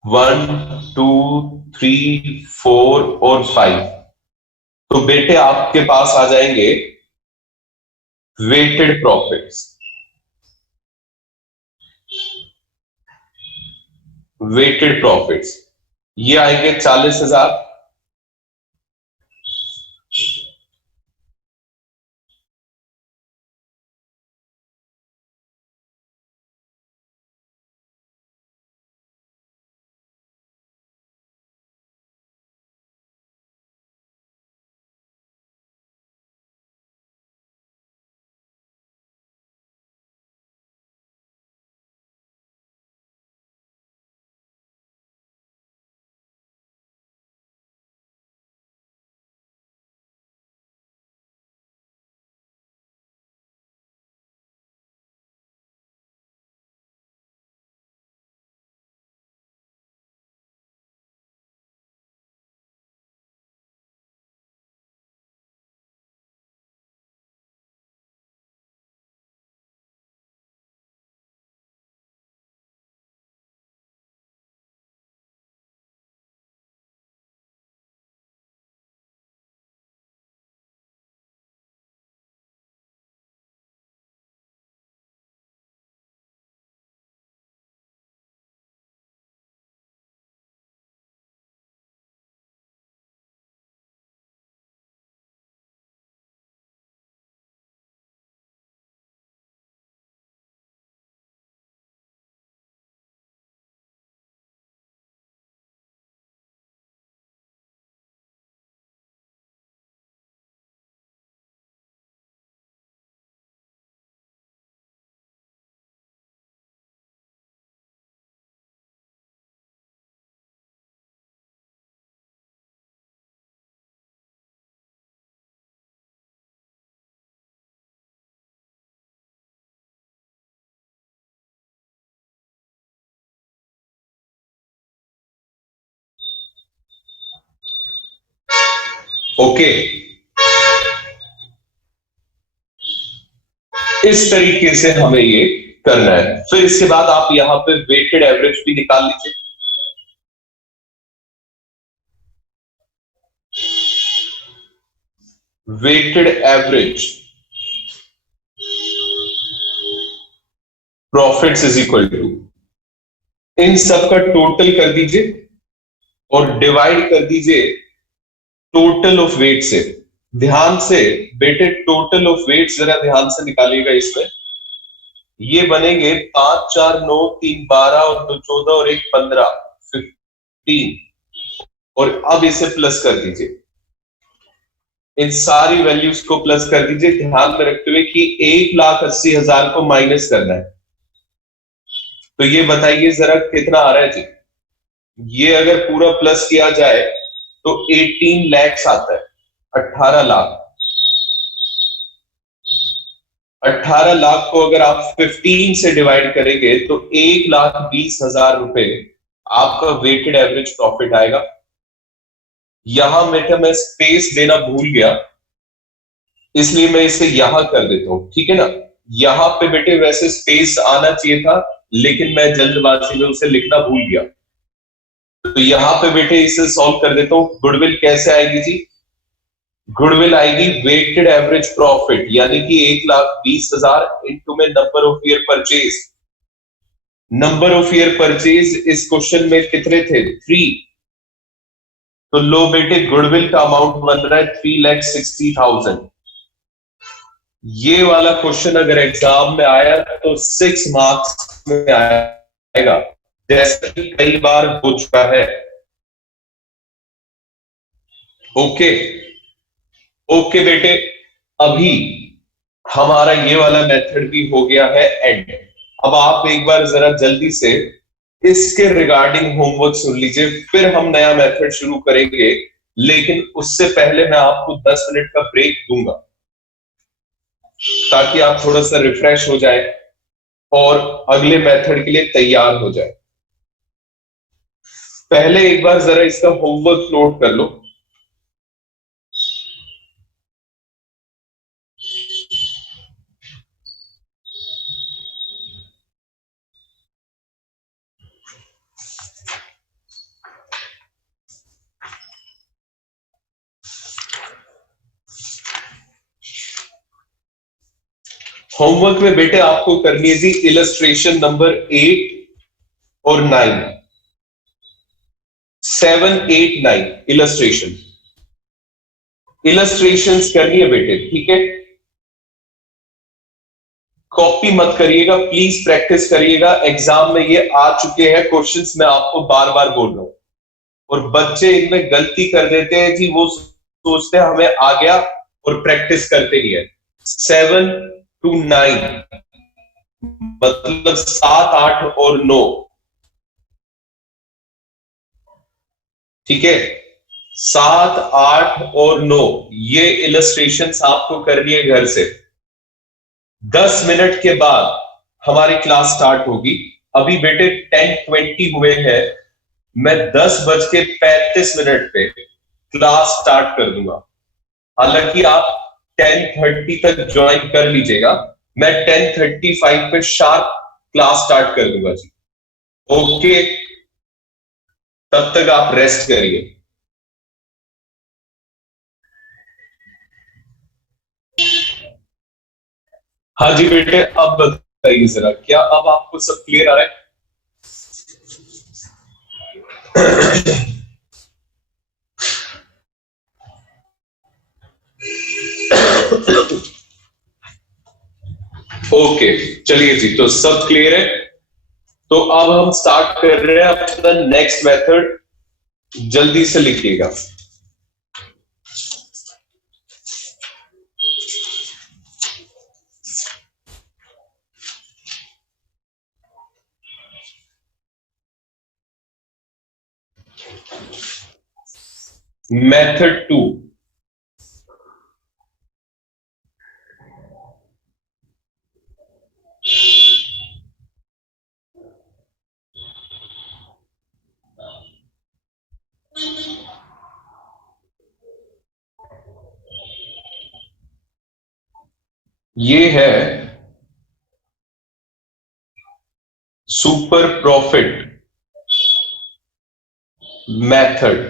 1, 2, 3, 4 और 5। तो बेटे आपके पास आ जाएंगे वेटेड प्रॉफिट्स। वेटेड प्रॉफिट्स ये आएंगे 40,000। ओके, इस तरीके से हमें ये करना है। फिर इसके बाद आप यहां पे वेटेड एवरेज भी निकाल लीजिए। Weighted average profits is equal to, इन सब का टोटल कर दीजिए और डिवाइड कर दीजिए टोटल ऑफ वेट से। ध्यान से बेटे, टोटल ऑफ वेट जरा ध्यान से निकालिएगा। इसमें ये बनेंगे 5 4 9 3 12 और 2 14 और 1 15, 15। और अब इसे प्लस कर दीजिए, इन सारी वैल्यूज को प्लस कर दीजिए, ध्यान में रखते हुए कि 1,80,000 को माइनस करना है। तो ये बताइए जरा कितना आ रहा है जी? ये अगर पूरा प्लस किया जाए तो 18 लैक्स आता है, 18 लाख। 18 लाख को अगर आप 15 से डिवाइड करेंगे तो 1,20,000 रुपए आपका वेटेड एवरेज प्रॉफिट आएगा। यहां मैं स्पेस देना भूल गया, इसलिए मैं इसे यहां कर देता हूं, ठीक है ना। यहां पे बेटे वैसे स्पेस आना चाहिए था, लेकिन मैं जल्दबाजी में उसे लिखना भूल गया। तो यहां पे बेटे इसे सॉल्व कर देता हूं। गुडविल कैसे आएगी जी? गुडविल आएगी वेटेड एवरेज प्रॉफिट, यानी कि 1,20,000 इंटू में number of year purchase. Number of year purchase इस क्वेश्चन में कितने थे? 3। तो लो बेटे, गुडविल का अमाउंट बन रहा है 3,60,000। ये वाला क्वेश्चन अगर एग्जाम में आया तो 6 मार्क्स में आएगा, जैसे कि कई बार हो चुका है। ओके, ओके बेटे, अभी हमारा ये वाला मेथड भी हो गया है एंड। अब आप एक बार जरा जल्दी से इसके रिगार्डिंग होमवर्क सुन लीजिए, फिर हम नया मेथड शुरू करेंगे। लेकिन उससे पहले मैं आपको 10 मिनट का ब्रेक दूंगा, ताकि आप थोड़ा सा रिफ्रेश हो जाए और अगले मेथड के लिए तैयार हो जाए। पहले एक बार जरा इसका होमवर्क नोट कर लो। होमवर्क में बेटे आपको करनी है जी इलस्ट्रेशन नंबर 8 और 9, 7 8 9 इलस्ट्रेशन। इलस्ट्रेशंस करनी है बेटे, ठीक है। कॉपी मत करिएगा प्लीज, प्रैक्टिस करिएगा। एग्जाम में ये आ चुके हैं क्वेश्चंस, मैं आपको बार बार बोल रहा हूं। और बच्चे इनमें गलती कर देते हैं जी, वो सोचते हैं हमें आ गया और प्रैक्टिस करते नहीं है। 7 to 9 मतलब 7 8 और 9, ठीक है। 7 8 और 9 ये इलस्ट्रेशंस आपको करनी है घर से। 10 मिनट के बाद हमारी क्लास स्टार्ट होगी। अभी बेटे 10:20 हुए हैं, मैं 10:35 पे क्लास स्टार्ट कर दूंगा। हालांकि आप 10:30 तक ज्वाइन कर लीजिएगा, मैं 10:35 पे शार्प क्लास स्टार्ट कर दूंगा जी। ओके, तब तक आप रेस्ट करिए। हाँ जी बेटे, अब बताइए जरा, क्या अब आपको सब क्लियर आ रहा है? ओके, चलिए जी, तो सब क्लियर है। तो अब हम स्टार्ट कर रहे हैं अपना नेक्स्ट मेथड, जल्दी से लिखिएगा। मेथड 2, ये है super profit method.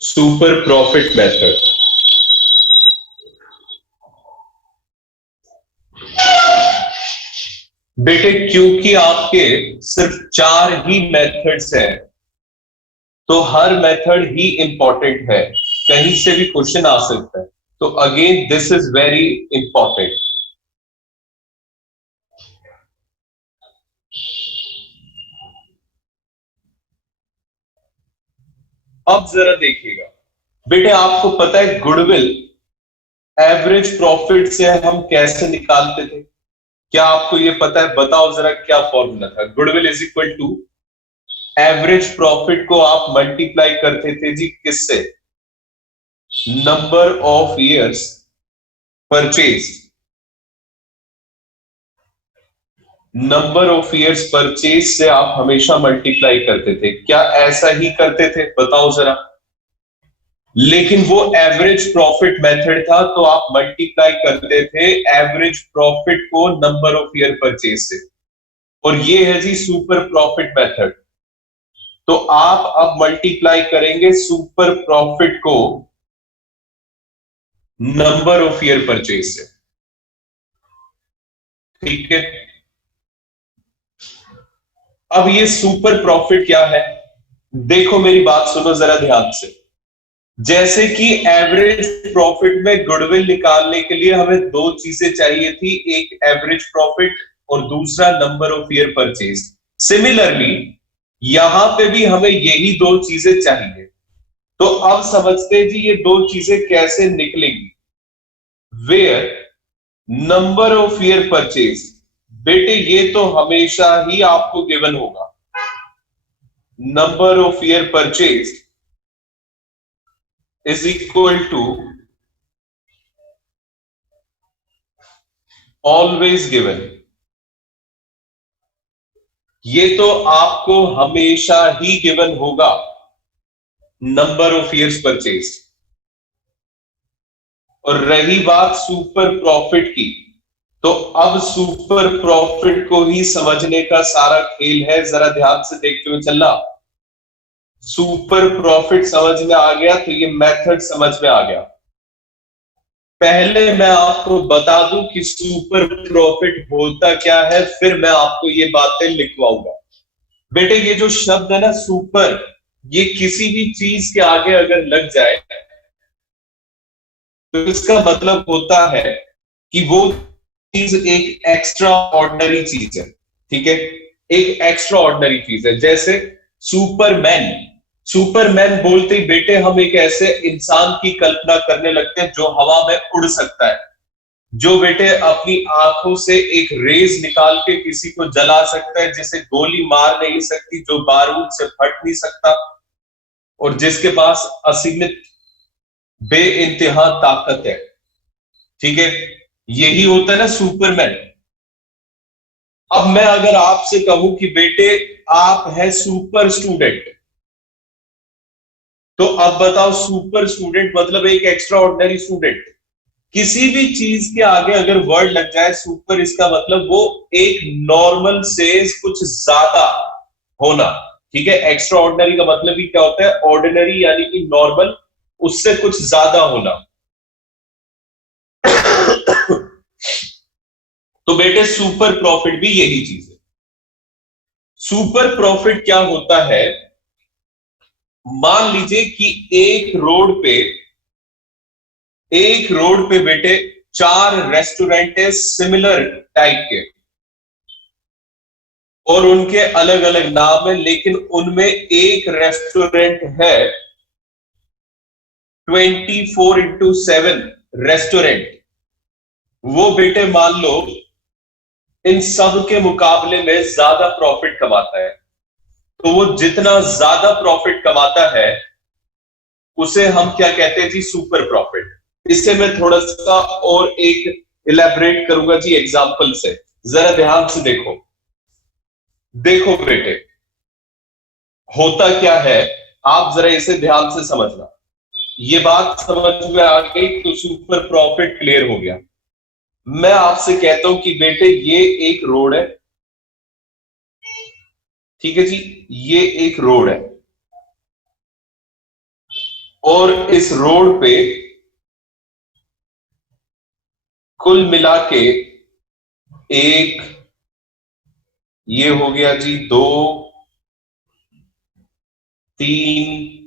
Super profit method. बेटे क्योंकि आपके सिर्फ 4 ही मेथड्स हैं, तो हर मेथड ही इंपॉर्टेंट है, कहीं से भी क्वेश्चन आ सकता है। तो again this is very important. अब जरा देखिएगा बेटे, आपको पता है गुडविल एवरेज प्रॉफिट से हम कैसे निकालते थे? क्या आपको ये पता है? बताओ जरा क्या फॉर्मूला था। Goodwill is equal to average profit को आप मल्टीप्लाई करते थे जी किससे? Number of years purchase. Number of years purchase से आप हमेशा मल्टीप्लाई करते थे। क्या ऐसा ही करते थे? बताओ जरा। लेकिन वो एवरेज प्रॉफिट मेथड था, तो आप मल्टीप्लाई करते थे एवरेज प्रॉफिट को नंबर ऑफ ईयर परचेज से। और ये है जी सुपर प्रॉफिट मेथड। तो आप अब मल्टीप्लाई करेंगे सुपर प्रॉफिट को नंबर ऑफ ईयर परचेज से। ठीक है, अब ये सुपर प्रॉफिट क्या है? देखो मेरी बात सुनो जरा ध्यान से। जैसे कि एवरेज प्रॉफिट में गुडविल निकालने के लिए हमें दो चीजें चाहिए थी, एक एवरेज प्रॉफिट और दूसरा number of year purchase. Similarly यहां पे भी हमें यही दो चीजें चाहिए। तो अब समझते हैं जी ये दो चीजें कैसे निकलेंगी। Where number of year purchase, बेटे ये तो हमेशा ही आपको गिवन होगा। Number of year purchase is equal to always given. ये तो आपको हमेशा ही गिवन होगा, नंबर ऑफ ईयर्स परचेज। और रही बात सुपर प्रॉफिट की, तो अब सुपर प्रॉफिट को ही समझने का सारा खेल है। जरा ध्यान से देखते हुए चलना। सुपर प्रॉफिट समझ में आ गया तो ये मेथड समझ में आ गया। पहले मैं आपको बता दूं कि सुपर प्रॉफिट होता क्या है, फिर मैं आपको ये बातें लिखवाऊंगा। बेटे ये जो शब्द है ना सुपर, ये किसी भी चीज के आगे अगर लग जाए तो इसका मतलब होता है कि वो चीज एक एक्स्ट्रा ऑर्डिनरी चीज है। ठीक है, एक एक्स्ट्रा ऑर्डिनरी चीज है। जैसे सुपरमैन, सुपरमैन बोलते ही बेटे हम एक ऐसे इंसान की कल्पना करने लगते हैं जो हवा में उड़ सकता है, जो बेटे अपनी आंखों से एक रेज निकाल के किसी को जला सकता है, जिसे गोली मार नहीं सकती, जो बारूद से फट नहीं सकता, और जिसके पास असीमित बेइंतहा ताकत है। ठीक है, यही होता है ना सुपरमैन। अब मैं अगर आपसे कहूं कि बेटे आप है सुपर स्टूडेंट, तो अब बताओ सुपर स्टूडेंट मतलब एक एक्स्ट्रा ऑर्डिनरी स्टूडेंट। किसी भी चीज के आगे अगर वर्ड लग जाए सुपर, इसका मतलब वो एक नॉर्मल से कुछ ज्यादा होना। ठीक है, एक्स्ट्रा ऑर्डिनरी का मतलब ही क्या होता है? ऑर्डिनरी यानी कि नॉर्मल, उससे कुछ ज्यादा होना। तो बेटे सुपर प्रॉफिट भी यही चीज है। सुपर प्रॉफिट क्या होता है? मान लीजिए कि एक रोड पे बेटे 4 रेस्टोरेंट है सिमिलर टाइप के, और उनके अलग अलग नाम है, लेकिन उनमें एक रेस्टोरेंट है 24x7 रेस्टोरेंट। वो बेटे मान लो इन सब के मुकाबले में ज्यादा प्रॉफिट कमाता है। तो वो जितना ज्यादा प्रॉफिट कमाता है उसे हम क्या कहते हैं जी? Super profit. इससे मैं थोड़ा सा और एक इलेबरेट करूंगा जी एग्जांपल से। जरा ध्यान से देखो। देखो बेटे होता क्या है, आप जरा इसे ध्यान से समझना। ये बात समझ में आ गई तो सुपर प्रॉफिट क्लियर हो गया। मैं आपसे कहता हूं कि बेटे ये एक रोड है, ठीक है जी, ये एक रोड है और इस रोड पे कुल मिला के एक, ये हो गया जी दो, तीन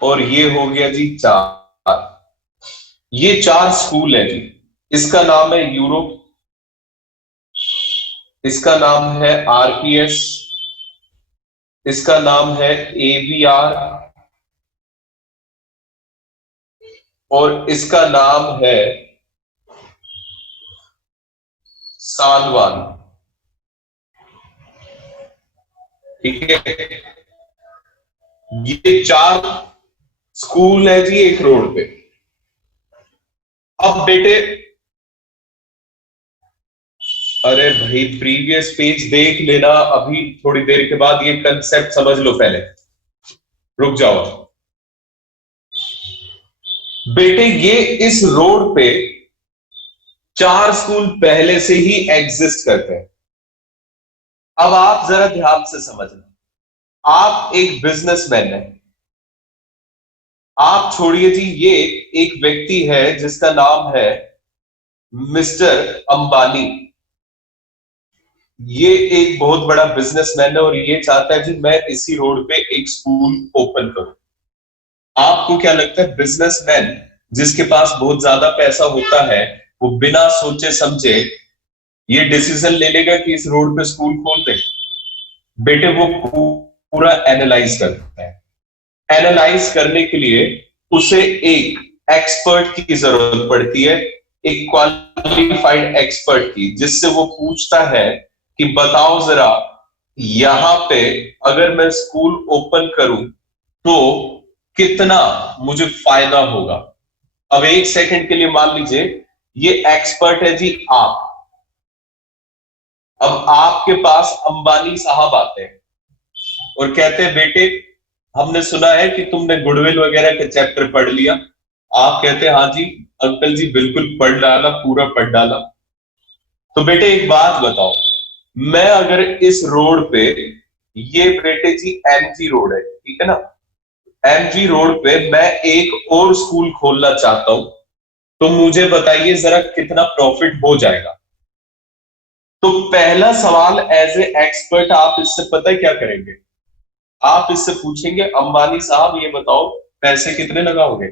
और ये हो गया जी चार। ये चार स्कूल है जी। इसका नाम है यूरोप, इसका नाम है आरपीएस, इसका नाम है एवीआर और इसका नाम है सालवान। ठीक है, ये चार स्कूल है जी एक रोड पे। अब बेटे, अरे भाई प्रीवियस पेज देख लेना, अभी थोड़ी देर के बाद ये कंसेप्ट समझ लो पहले, रुक जाओ बेटे। ये इस रोड पे चार स्कूल पहले से ही एग्जिस्ट करते हैं। अब आप जरा ध्यान से समझना, आप एक बिजनेसमैन है, आप छोड़िए जी, ये एक व्यक्ति है जिसका नाम है मिस्टर अंबानी। ये एक बहुत बड़ा बिजनेसमैन है और ये चाहता है जी मैं इसी रोड पे एक स्कूल ओपन करूं। आपको क्या लगता है बिजनेसमैन जिसके पास बहुत ज्यादा पैसा होता है वो बिना सोचे समझे ये डिसीजन ले लेगा कि इस रोड पे स्कूल खोल दे? बेटे वो पूरा एनालाइज करता है। एनालाइज करने के लिए उसे एक एक्सपर्ट की जरूरत पड़ती है, एक क्वालिफाइड एक्सपर्ट की, जिससे वो पूछता है कि बताओ जरा यहां पे अगर मैं स्कूल ओपन करूं तो कितना मुझे फायदा होगा। अब एक सेकंड के लिए मान लीजिए ये एक्सपर्ट है जी आप। अब आपके पास अंबानी साहब आते हैं और कहते हैं बेटे हमने सुना है कि तुमने गुडविल वगैरह के चैप्टर पढ़ लिया। आप कहते हैं हाँ जी अंकल जी बिल्कुल पढ़ डाला, पूरा पढ़ डाला। तो बेटे एक बात बताओ, मैं अगर इस रोड पे, ये बेटे जी एमजी रोड है, ठीक है ना, एमजी रोड पे मैं एक और स्कूल खोलना चाहता हूं, तो मुझे बताइए जरा कितना प्रॉफिट हो जाएगा। तो पहला सवाल एज ए एक्सपर्ट आप इससे पता है क्या करेंगे? आप इससे पूछेंगे अंबानी साहब ये बताओ पैसे कितने लगाओगे,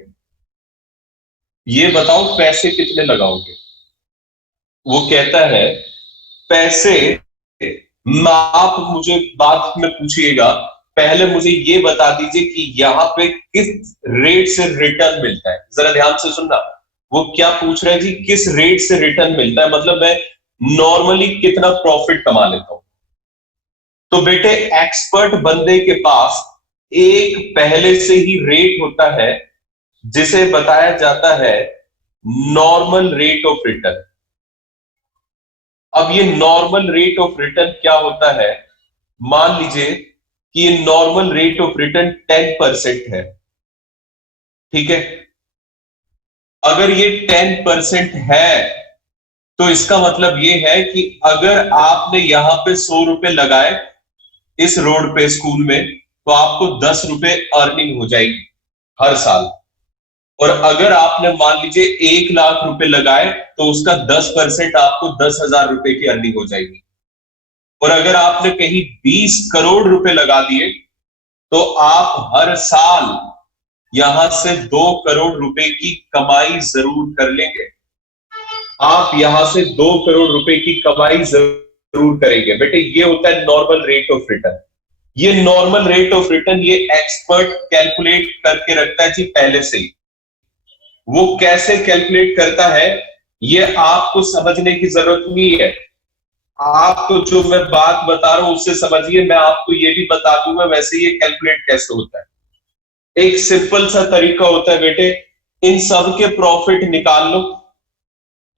ये बताओ पैसे कितने लगाओगे। वो कहता है पैसे, आप मुझे बाद में पूछिएगा, पहले मुझे ये बता दीजिए कि यहाँ पे किस रेट से रिटर्न मिलता है। जरा ध्यान से सुनना, वो क्या पूछ रहा है जी, किस रेट से रिटर्न मिलता है, मतलब मैं नॉर्मली कितना प्रॉफिट कमा लेता हूं। तो बेटे एक्सपर्ट बंदे के पास एक पहले से ही रेट होता है जिसे बताया जाता है नॉर्मल रेट ऑफ रिटर्न। अब ये नॉर्मल रेट ऑफ रिटर्न क्या होता है? मान लीजिए कि ये नॉर्मल रेट ऑफ रिटर्न 10% है, ठीक है। अगर ये 10% है तो इसका मतलब ये है कि अगर आपने यहां पे 100 रुपए लगाए इस रोड पे स्कूल में, तो आपको 10 रुपए अर्निंग हो जाएगी हर साल। और अगर आपने मान लीजिए 1 लाख रुपए लगाए तो उसका 10% आपको 10,000 रुपए की अर्निंग हो जाएगी। और अगर आपने कहीं 20 करोड़ रुपए लगा दिए तो आप हर साल यहां से 2 करोड़ रुपए की कमाई जरूर कर लेंगे। आप यहां से 2 करोड़ रुपए की कमाई जरूर करेंगे। बेटे ये होता है नॉर्मल रेट ऑफ रिटर्न। ये नॉर्मल रेट ऑफ रिटर्न ये एक्सपर्ट कैलकुलेट करके रखता है जी पहले से ही। वो कैसे कैलकुलेट करता है ये आपको समझने की जरूरत नहीं है। आपको जो मैं बात बता रहा हूं उससे समझिए, मैं आपको ये भी बता दूंगा वैसे ये कैलकुलेट कैसे होता है। एक सिंपल सा तरीका होता है बेटे, इन सब के प्रॉफिट निकाल लो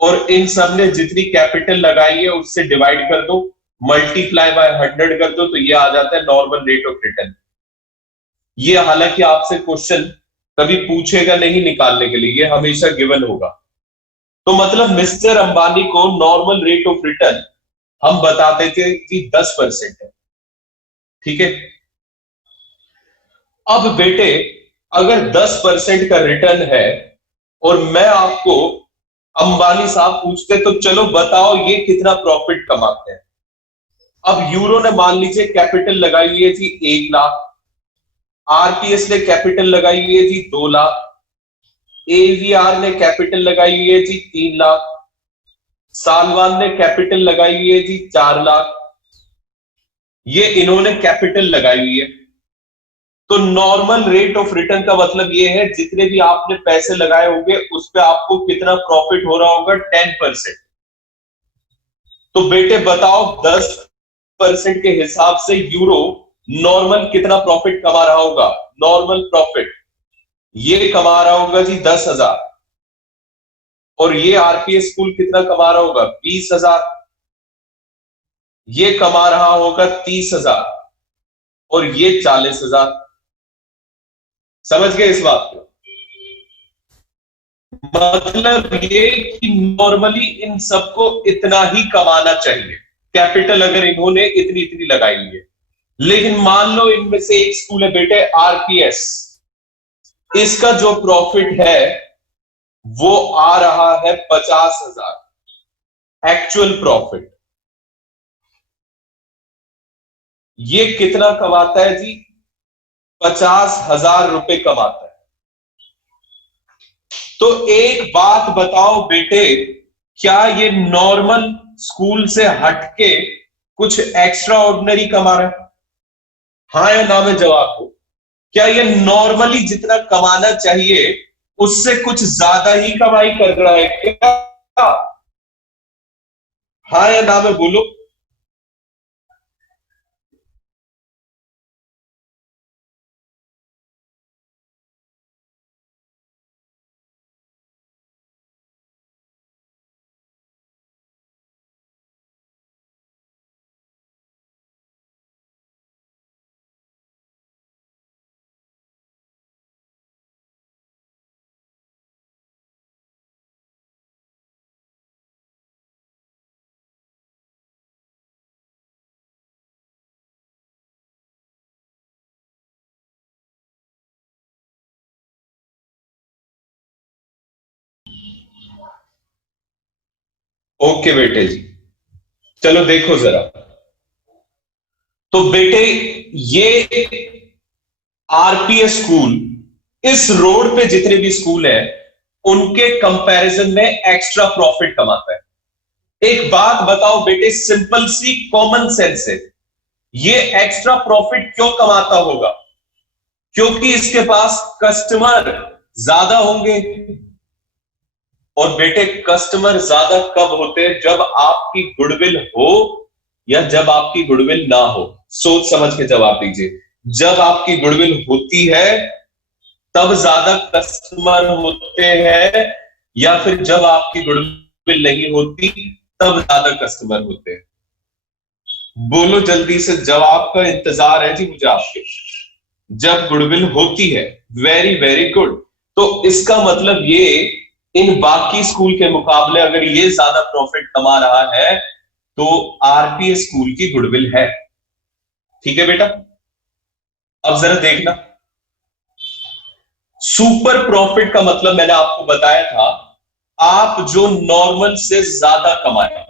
और इन सब ने जितनी कैपिटल लगाई है उससे डिवाइड कर दो, मल्टीप्लाई बाय 100 कर दो, तो ये आ जाता है नॉर्मल रेट ऑफ रिटर्न। ये हालांकि आपसे क्वेश्चन कभी पूछेगा नहीं निकालने के लिए, ये हमेशा गिवन होगा। तो मतलब मिस्टर अंबानी को नॉर्मल रेट ऑफ रिटर्न हम बताते थे कि 10% है, ठीक है। अब बेटे अगर 10% का रिटर्न है और मैं आपको अंबानी साहब पूछते तो चलो बताओ ये कितना प्रॉफिट कमाते हैं। अब यूरो ने मान लीजिए कैपिटल लगाई हुई है जी 1 लाख, आरपीएस ने कैपिटल लगाई हुई है जी 2 लाख, एवीआर ने कैपिटल लगाई हुई है जी 3 लाख, सालवान ने कैपिटल लगाई हुई है जी 4 लाख। ये इन्होंने कैपिटल लगाई हुई है। तो नॉर्मल रेट ऑफ रिटर्न का मतलब ये है जितने भी आपने पैसे लगाए होंगे उस पर आपको कितना प्रॉफिट हो रहा होगा, 10%। तो बेटे बताओ 10% के हिसाब से यूरो नॉर्मल कितना प्रॉफिट कमा रहा होगा। नॉर्मल प्रॉफिट ये कमा रहा होगा जी 10,000, और ये आरपीएस स्कूल कितना कमा रहा होगा, 20,000। ये कमा रहा होगा 30,000 और ये 40,000। समझ गए इस बात को। मतलब ये कि नॉर्मली इन सबको इतना ही कमाना चाहिए, कैपिटल अगर इन्होंने इतनी इतनी लगाई हुई है। लेकिन मान लो इनमें से एक स्कूल है बेटे आरपीएस, इसका जो प्रॉफिट है वो आ रहा है 50,000 एक्चुअल प्रॉफिट। ये कितना कमाता है जी, 50,000 रुपए कमाता है। तो एक बात बताओ बेटे, क्या ये नॉर्मल स्कूल से हटके कुछ एक्स्ट्रा ऑर्डिनरी कमा रहा है? हाँ या ना में जवाब दो। क्या ये नॉर्मली जितना कमाना चाहिए उससे कुछ ज्यादा ही कमाई कर रहा है क्या? हाँ या ना में बोलो। ओके बेटे जी, चलो देखो जरा। तो बेटे ये आरपीएस स्कूल इस रोड पे जितने भी स्कूल हैं उनके कंपैरिजन में एक्स्ट्रा प्रॉफिट कमाता है। एक बात बताओ बेटे, सिंपल सी कॉमन सेंस है, ये एक्स्ट्रा प्रॉफिट क्यों कमाता होगा? क्योंकि इसके पास कस्टमर ज्यादा होंगे। और बेटे कस्टमर ज्यादा कब होते हैं, जब आपकी गुडविल हो या जब आपकी गुडविल ना हो। सोच समझ के जवाब दीजिए। जब आपकी गुडविल होती है तब ज्यादा कस्टमर होते हैं, या फिर जब आपकी गुडविल नहीं होती तब ज्यादा कस्टमर होते हैं? बोलो जल्दी से, जवाब का इंतजार है जी मुझे आपके। जब गुडविल होती है, वेरी वेरी गुड। तो इसका मतलब ये इन बाकी स्कूल के मुकाबले अगर ये ज्यादा प्रॉफिट कमा रहा है तो आरपीएस स्कूल की गुडविल है। ठीक है बेटा, अब जरा देखना। सुपर प्रॉफिट का मतलब मैंने आपको बताया था, आप जो नॉर्मल से ज्यादा कमाए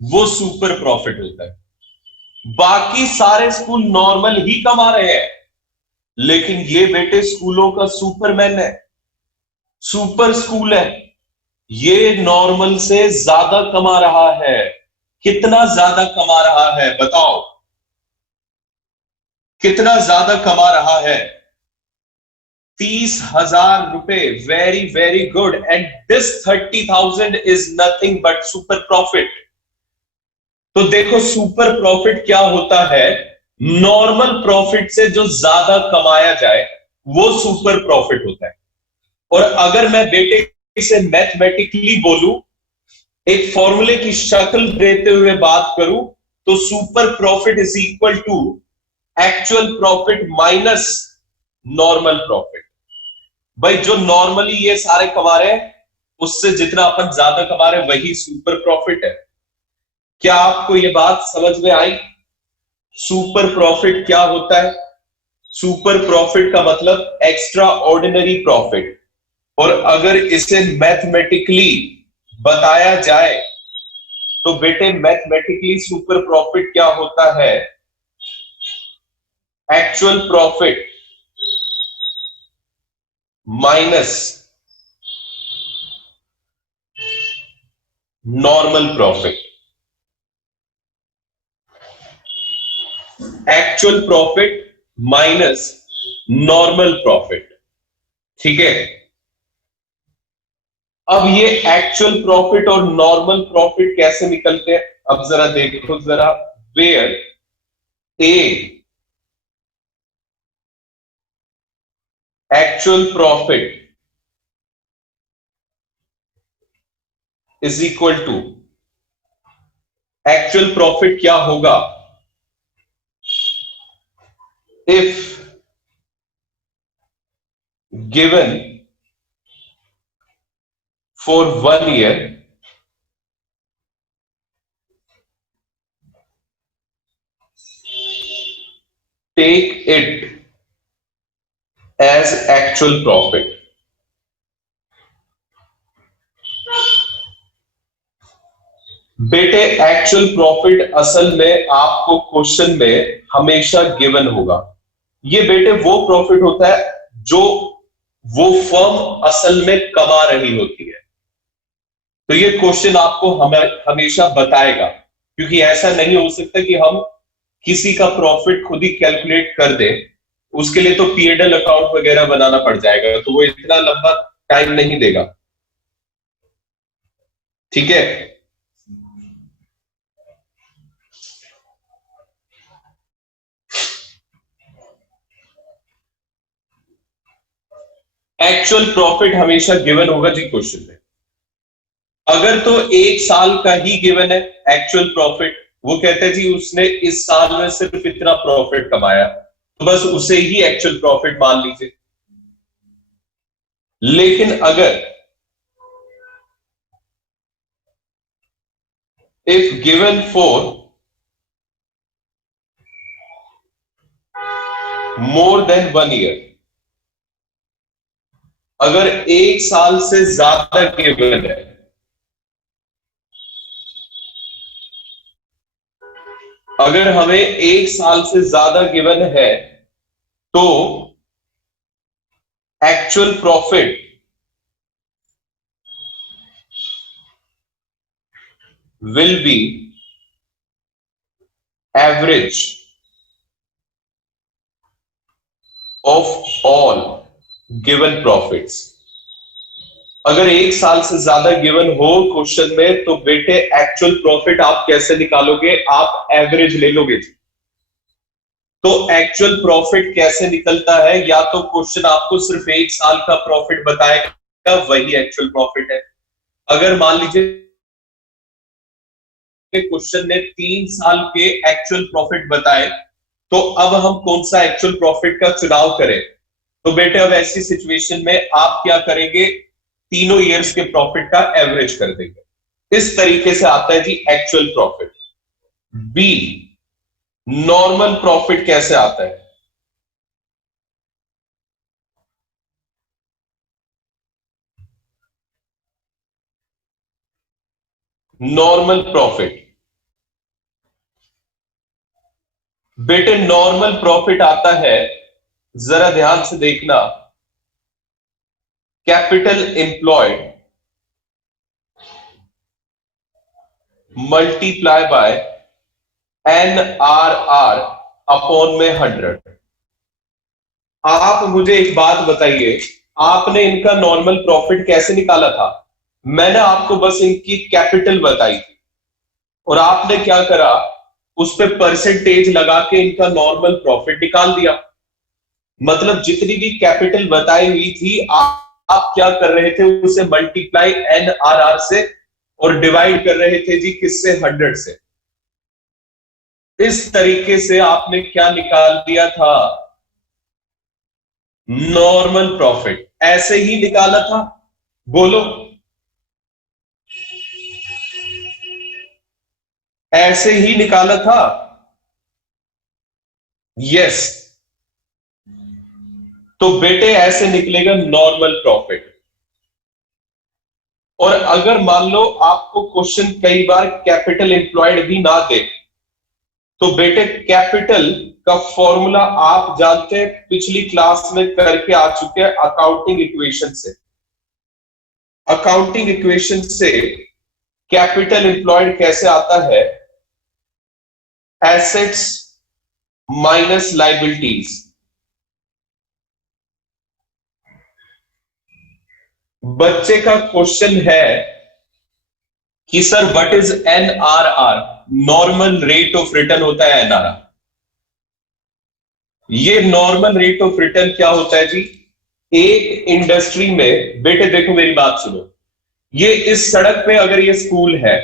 वो सुपर प्रॉफिट होता है। बाकी सारे स्कूल नॉर्मल ही कमा रहे हैं, लेकिन ये बेटे स्कूलों का सुपरमैन है, सुपर स्कूल है। ये नॉर्मल से ज्यादा कमा रहा है। कितना ज्यादा कमा रहा है बताओ, कितना ज्यादा कमा रहा है? 30,000 रुपए। Very very good. And this 30,000 is nothing but super profit. तो देखो सुपर प्रॉफिट क्या होता है, नॉर्मल प्रॉफिट से जो ज्यादा कमाया जाए वो सुपर प्रॉफिट होता है। और अगर मैं बेटे से मैथमेटिकली बोलूं, एक फॉर्मूले की शक्ल देते हुए बात करूं, तो super profit is equal to actual profit minus normal profit. भाई जो नॉर्मली ये सारे कमा रहे हैं उससे जितना अपन ज्यादा कमा रहे हैं वही सुपर प्रॉफिट है। क्या आपको ये बात समझ में आई? सुपर प्रॉफिट क्या होता है? सुपर प्रॉफिट का मतलब एक्स्ट्रा ऑर्डिनरी प्रॉफिट। और अगर इसे मैथमेटिकली बताया जाए तो बेटे मैथमेटिकली सुपर प्रॉफिट क्या होता है? Actual profit minus normal profit. Actual profit minus normal profit. ठीक है। अब ये एक्चुअल प्रॉफिट और नॉर्मल प्रॉफिट कैसे निकलते हैं? अब जरा देखो जरा, where a actual profit is equal to, actual profit क्या होगा? If given for 1 year take it as actual profit। बेटे एक्चुअल प्रॉफिट असल में आपको क्वेश्चन में हमेशा गिवन होगा। ये बेटे वो प्रॉफिट होता है जो वो फर्म असल में कमा रही होती है। तो ये क्वेश्चन आपको हमेशा बताएगा, क्योंकि ऐसा नहीं हो सकता कि हम किसी का प्रॉफिट खुद ही कैलकुलेट कर दें। उसके लिए तो पीएनएल अकाउंट वगैरह बनाना पड़ जाएगा, तो वो इतना लंबा टाइम नहीं देगा। ठीक है। एक्चुअल प्रॉफिट हमेशा गिवन होगा जी क्वेश्चन में। अगर तो 1 साल का ही गिवन है एक्चुअल प्रॉफिट, वो कहते हैं जी उसने इस साल में सिर्फ इतना प्रॉफिट कमाया, तो बस उसे ही एक्चुअल प्रॉफिट मान लीजिए। लेकिन अगर if given for more than 1 year, अगर 1 साल से ज्यादा गिवन है, अगर हमें 1 साल से ज्यादा गिवन है तो actual profit will be average of all given profits. अगर 1 साल से ज्यादा गिवन हो क्वेश्चन में तो बेटे एक्चुअल प्रॉफिट आप कैसे निकालोगे? आप एवरेज ले लोगे जी। तो एक्चुअल प्रॉफिट कैसे निकलता है? या तो क्वेश्चन आपको सिर्फ 1 साल का प्रॉफिट बताएगा, वही एक्चुअल प्रॉफिट है। अगर मान लीजिए क्वेश्चन ने 3 साल के एक्चुअल प्रॉफिट बताए, तो अब हम कौन सा एक्चुअल प्रॉफिट का चुनाव करें? तो बेटे अब ऐसी सिचुएशन में आप क्या करेंगे? तीनों ईयर्स के प्रॉफिट का एवरेज कर देंगे। इस तरीके से आता है जी actual profit. B, normal profit कैसे आता है? नॉर्मल प्रॉफिट बेटे, नॉर्मल प्रॉफिट आता है, जरा ध्यान से देखना, capital employed multiply by NRR upon में 100। आप मुझे एक बात बताइए, आपने इनका नॉर्मल प्रॉफिट कैसे निकाला था? मैंने आपको बस इनकी कैपिटल बताई थी और आपने क्या करा, उस पे परसेंटेज लगा के इनका नॉर्मल प्रॉफिट निकाल दिया। मतलब जितनी भी कैपिटल बताई हुई थी आप क्या कर रहे थे? उसे मल्टीप्लाई NRR से और डिवाइड कर रहे थे जी किससे? 100 से। इस तरीके से आपने क्या निकाल दिया था? Normal profit. ऐसे ही निकाला था? बोलो, ऐसे ही निकाला था? यस। तो बेटे ऐसे निकलेगा नॉर्मल प्रॉफिट। और अगर मान लो आपको क्वेश्चन कई बार कैपिटल एम्प्लॉयड भी ना दे, तो बेटे कैपिटल का फॉर्मूला आप जानते हैं, पिछली क्लास में करके आ चुके हैं अकाउंटिंग इक्वेशन से। अकाउंटिंग इक्वेशन से कैपिटल एम्प्लॉयड कैसे आता है? Assets minus liabilities. बच्चे का क्वेश्चन है कि sir what is NRR? Normal rate of return होता है एनआरआर। ये नॉर्मल रेट ऑफ रिटर्न क्या होता है जी? एक इंडस्ट्री में, बेटे देखो मेरी बात सुनो, ये इस सड़क पे अगर ये स्कूल है,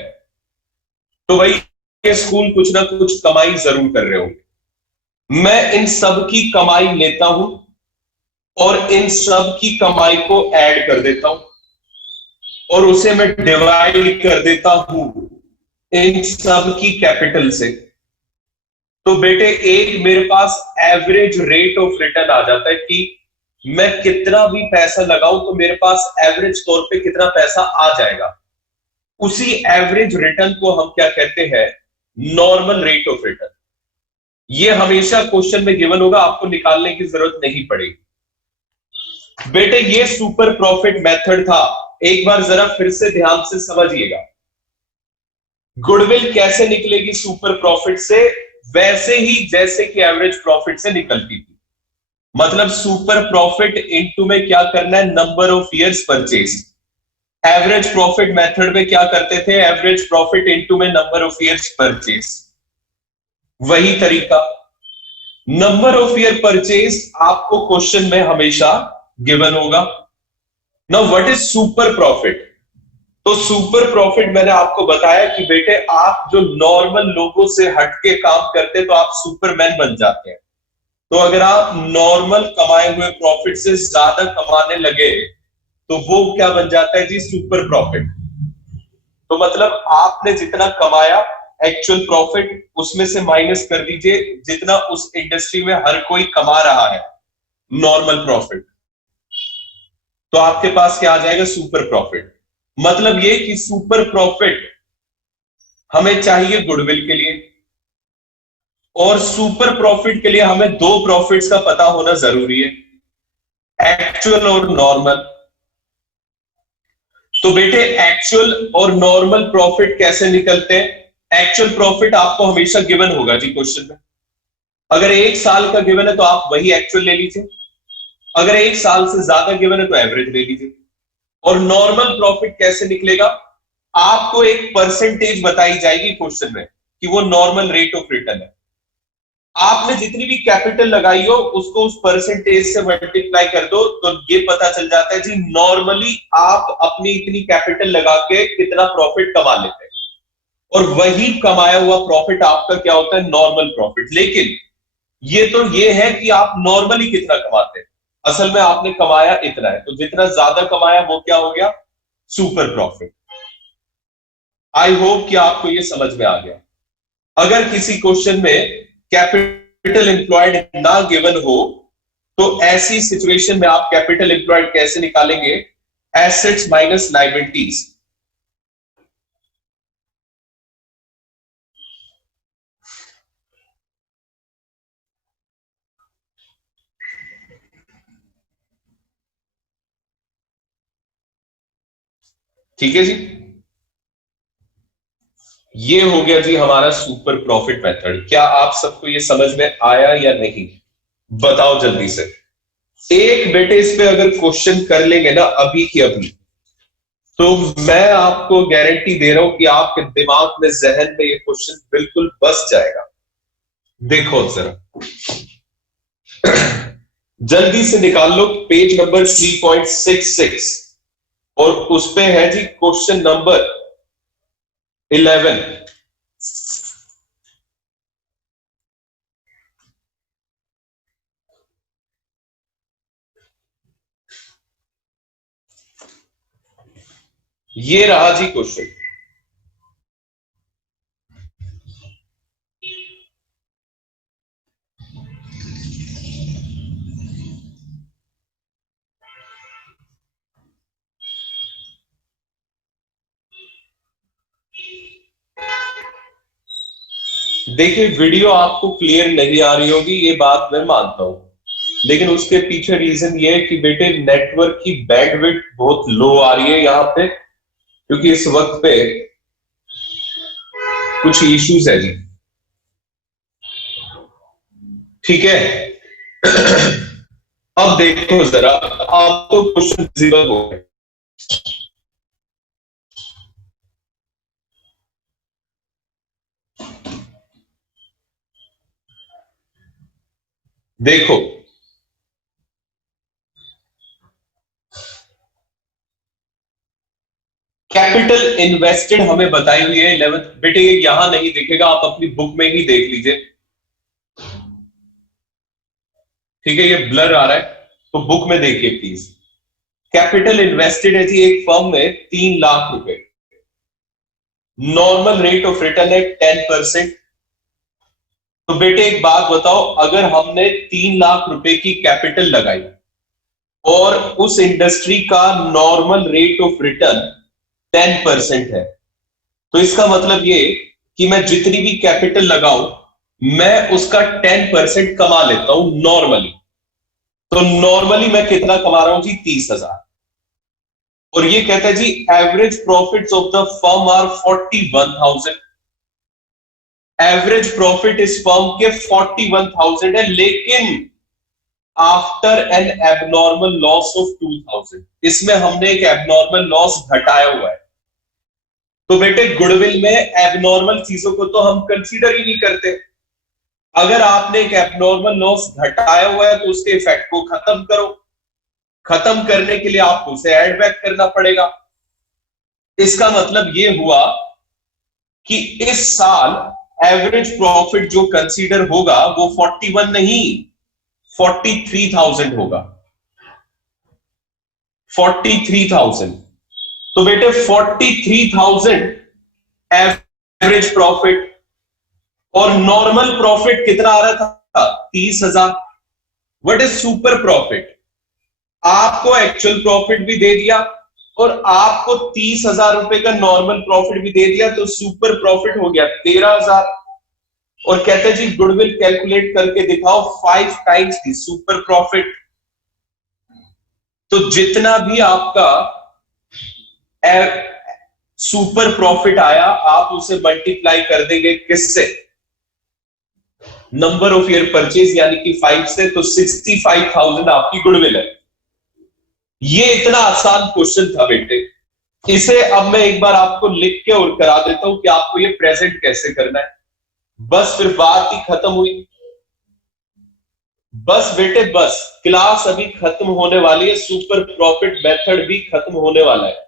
तो भाई ये स्कूल कुछ ना कुछ कमाई जरूर कर रहे होंगे। मैं इन सब की कमाई लेता हूं और इन सब की कमाई को ऐड कर देता हूं और उसे मैं डिवाइड कर देता हूं इन सब की कैपिटल से। तो बेटे एक मेरे पास एवरेज रेट ऑफ रिटर्न आ जाता है कि मैं कितना भी पैसा लगाऊं तो मेरे पास एवरेज तौर पे कितना पैसा आ जाएगा। उसी एवरेज रिटर्न को हम क्या कहते हैं? Normal rate of return. ये हमेशा क्वेश्चन में गिवन होगा, आपको निकालने की जरूरत नहीं पड़ेगी। बेटे ये सुपर प्रॉफिट मेथड था, एक बार जरा फिर से ध्यान से समझिएगा। गुडविल कैसे निकलेगी सुपर प्रॉफिट से? वैसे ही जैसे कि एवरेज प्रॉफिट से निकलती थी। मतलब सुपर प्रॉफिट इनटू में क्या करना है? Number of years purchase. Average profit method में क्या करते थे? एवरेज प्रॉफिट इनटू में नंबर ऑफ ईयर्स परचेज। वही तरीका, नंबर ऑफ ईयर परचेज आपको क्वेश्चन में हमेशा गिवन होगा। Now what is super profit? तो सुपर प्रॉफिट मैंने आपको बताया कि बेटे आप जो नॉर्मल लोगों से हटके काम करते तो आप सुपरमैन बन जाते हैं। तो अगर आप नॉर्मल कमाए हुए प्रॉफिट से ज्यादा कमाने लगे, तो वो क्या बन जाता है जी? Super profit. तो मतलब आपने जितना कमाया एक्चुअल प्रॉफिट, उसमें से माइनस कर दीजिए जितना उस इंडस्ट्री में हर कोई कमा रहा है, नॉर्मल प्रॉफिट। तो आपके पास क्या आ जाएगा? Super profit. मतलब ये कि सुपर प्रॉफिट हमें चाहिए गुडविल के लिए, और सुपर प्रॉफिट के लिए हमें दो प्रॉफिट्स का पता होना जरूरी है, एक्चुअल और नॉर्मल। तो बेटे एक्चुअल और नॉर्मल प्रॉफिट कैसे निकलते हैं? एक्चुअल प्रॉफिट आपको हमेशा गिवन होगा जी क्वेश्चन में। अगर एक साल का गिवन है तो आप वही एक्चुअल ले लीजिए, अगर एक साल से ज्यादा गिवन है तो एवरेज ले लीजिए। और नॉर्मल प्रॉफिट कैसे निकलेगा? आपको एक परसेंटेज बताई जाएगी क्वेश्चन में कि वो नॉर्मल रेट ऑफ रिटर्न है। आपने जितनी भी कैपिटल लगाई हो उसको उस परसेंटेज से मल्टीप्लाई कर दो, तो ये पता चल जाता है जी नॉर्मली आप अपनी इतनी कैपिटल लगा के कितना प्रॉफिट कमा लेते हैं। और वही कमाया हुआ प्रॉफिट आपका क्या होता है? Normal profit. लेकिन ये तो ये है कि आप नॉर्मली कितना कमाते हैं, असल में आपने कमाया इतना है, तो जितना ज्यादा कमाया वो क्या हो गया? Super profit. आई होप कि आपको ये समझ में आ गया। अगर किसी क्वेश्चन में कैपिटल एम्प्लॉयड ना गिवन हो, तो ऐसी सिचुएशन में आप कैपिटल एम्प्लॉयड कैसे निकालेंगे? Assets minus liabilities. ठीक है जी, ये हो गया जी हमारा सुपर प्रॉफिट मेथड। क्या आप सबको ये समझ में आया या नहीं? बताओ जल्दी से। एक बेटे इस पे अगर क्वेश्चन कर लेंगे ना अभी की अभी, तो मैं आपको गारंटी दे रहा हूं कि आपके दिमाग में, जहन में ये क्वेश्चन बिल्कुल बस जाएगा। देखो जरा, जल्दी से निकाल लो पेज नंबर 3.66, और उस पे है जी क्वेश्चन नंबर 11। ये रहा जी क्वेश्चन। देखिए वीडियो आपको क्लियर नहीं आ रही होगी, ये बात मैं मानता हूं, लेकिन उसके पीछे रीजन ये है कि बेटे नेटवर्क की बैंडविड्थ बहुत लो आ रही है यहां पे, क्योंकि इस वक्त पे कुछ इश्यूज है जी। ठीक है। अब देखो जरा, अब तो क्वेश्चन विजिबल हो गए। देखो कैपिटल इन्वेस्टेड हमें बताई हुई है 11th, बेटे ये यहां नहीं दिखेगा, आप अपनी बुक में ही देख लीजिए। ठीक है, ये ब्लर आ रहा है तो बुक में देखिए प्लीज। कैपिटल इन्वेस्टेड है जी एक फर्म में 3 लाख रुपए, नॉर्मल रेट ऑफ रिटर्न है 10%। तो बेटे एक बात बताओ, अगर हमने 3 लाख रुपए की कैपिटल लगाई और उस इंडस्ट्री का नॉर्मल रेट ऑफ रिटर्न 10% है, तो इसका मतलब ये कि मैं जितनी भी कैपिटल लगाऊं मैं उसका 10% कमा लेता हूं नॉर्मली। तो नॉर्मली मैं कितना कमा रहा हूं जी? 30,000। और ये कहता है जी average profits of the firm are 41,000। Average profit इस फर्म के 41,000 है, लेकिन after an abnormal loss of 2,000, इसमें हमने एक एबनॉर्मल लॉस घटाया हुआ है। तो बेटे गुडविल में एबनॉर्मल चीजों को तो हम कंसीडर ही नहीं करते। अगर आपने एक एबनॉर्मल लॉस घटाया हुआ है तो उसके इफेक्ट को खत्म करो। खत्म करने के लिए आपको उसे एड बैक करना पड़ेगा। इसका मतलब यह हुआ कि इस साल एवरेज प्रॉफिट जो कंसीडर होगा वो 41 नहीं, 43,000 होगा। 43,000। तो बेटे 43,000 एवरेज प्रॉफिट, और नॉर्मल प्रॉफिट कितना आ रहा था? 30,000। What is super profit? आपको एक्चुअल प्रॉफिट भी दे दिया और आपको 30,000 रुपए का नॉर्मल प्रॉफिट भी दे दिया, तो सुपर प्रॉफिट हो गया 13,000। और कहते हैं जी गुडविल कैलकुलेट करके दिखाओ 5 टाइम्स की सुपर प्रॉफिट। तो जितना भी आपका सुपर प्रॉफिट आया आप उसे मल्टीप्लाई कर देंगे किससे? नंबर ऑफ ईयर परचेज यानी कि 5 से, तो 65,000 आपकी गुडविल है। ये इतना आसान क्वेश्चन था बेटे। इसे अब मैं एक बार आपको लिख के और करा देता हूं कि आपको ये प्रेजेंट कैसे करना है। बस फिर बात ही खत्म हुई। बस बेटे बस, क्लास अभी खत्म होने वाली है, सुपर प्रॉफिट मेथड भी खत्म होने वाला है।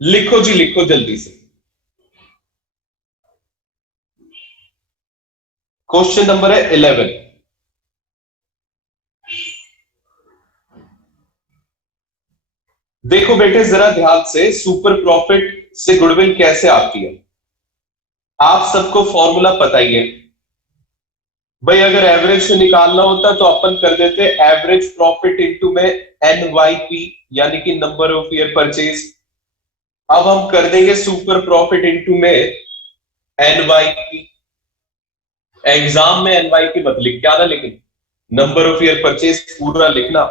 लिखो जी लिखो जल्दी से। क्वेश्चन नंबर है 11। देखो बेटे जरा ध्यान से, सुपर प्रॉफिट से गुडविल कैसे आती है आप सबको फॉर्मूला पता ही है भाई। अगर एवरेज से निकालना होता तो अपन कर देते एवरेज प्रॉफिट इनटू में NYP, यानी कि नंबर ऑफ ईयर परचेज। अब हम कर देंगे सुपर प्रॉफिट इनटू में NYP। एग्जाम में NYP मत लिख के आना, लेकिन नंबर ऑफ ईयर परचेज पूरा लिखना।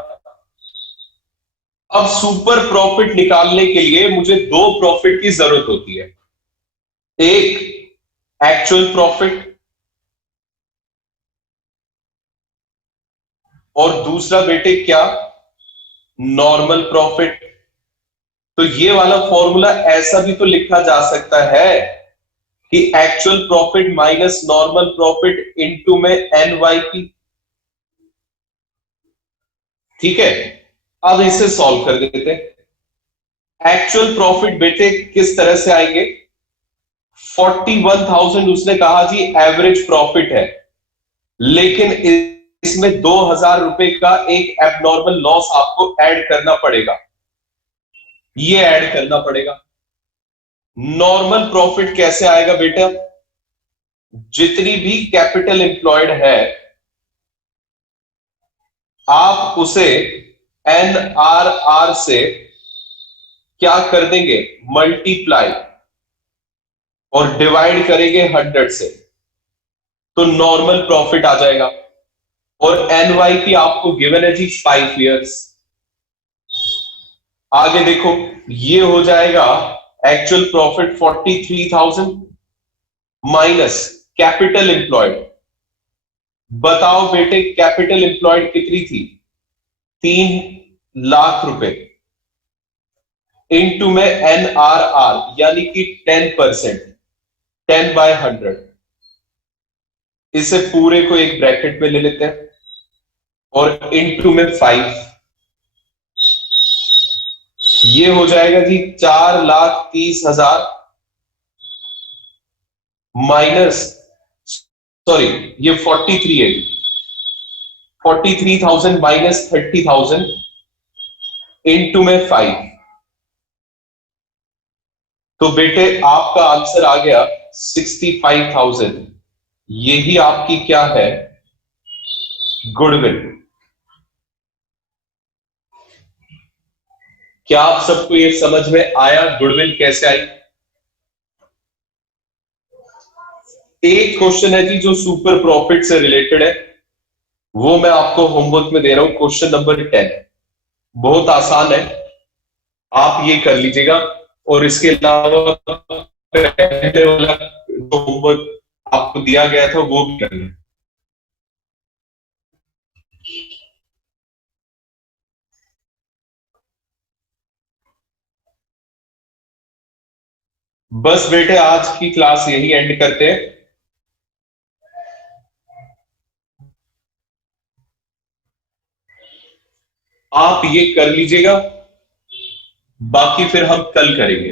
अब सुपर प्रॉफिट निकालने के लिए मुझे दो प्रॉफिट की जरूरत होती है। एक एक्चुअल प्रॉफिट और दूसरा बेटे क्या? Normal profit. तो ये वाला फॉर्मूला ऐसा भी तो लिखा जा सकता है कि actual profit minus normal profit into में NYP। ठीक है, अब इसे सॉल्व कर देते हैं। एक्चुअल प्रॉफिट बेटे किस तरह से आएंगे? 41,000 उसने कहा जी एवरेज प्रॉफिट है, लेकिन इसमें 2,000 रुपए का एक एबनॉर्मल लॉस आपको ऐड करना पड़ेगा, ये ऐड करना पड़ेगा। नॉर्मल प्रॉफिट कैसे आएगा बेटा? जितनी भी कैपिटल एम्प्लॉयड है आप उसे एनआरआर से क्या कर देंगे, मल्टीप्लाई, और डिवाइड करेंगे 100 से, तो नॉर्मल प्रॉफिट आ जाएगा। और एनवाईपी आपको गिवन है जी 5 इयर्स। आगे देखो, ये हो जाएगा actual profit 43,000 minus capital employed. बताओ बेटे कैपिटल एम्प्लॉयड कितनी थी? 3 लाख रुपए इनटू में एनआरआर यानी कि 10%, 10/100। इसे पूरे को एक ब्रैकेट में ले लेते हैं और इनटू में 5, ये हो जाएगा जी 4,30,000 माइनस, सॉरी ये 43 है, 43,000 माइनस 30,000 इनटू में 5। तो बेटे आपका आंसर आ गया 65,000। यही आपकी क्या है, गुडविल। क्या आप सबको ये समझ में आया गुडविल कैसे आई? एक क्वेश्चन है जी जो सुपर प्रॉफिट से रिलेटेड है, वो मैं आपको होमवर्क में दे रहा हूं, क्वेश्चन नंबर 10। बहुत आसान है, आप ये कर लीजिएगा। और इसके अलावा पहले वाला जो होमवर्क आपको दिया गया था वो भी करना। बस बेटे आज की क्लास यही एंड करते हैं। आप ये कर लीजिएगा, बाकी फिर हम कल करेंगे।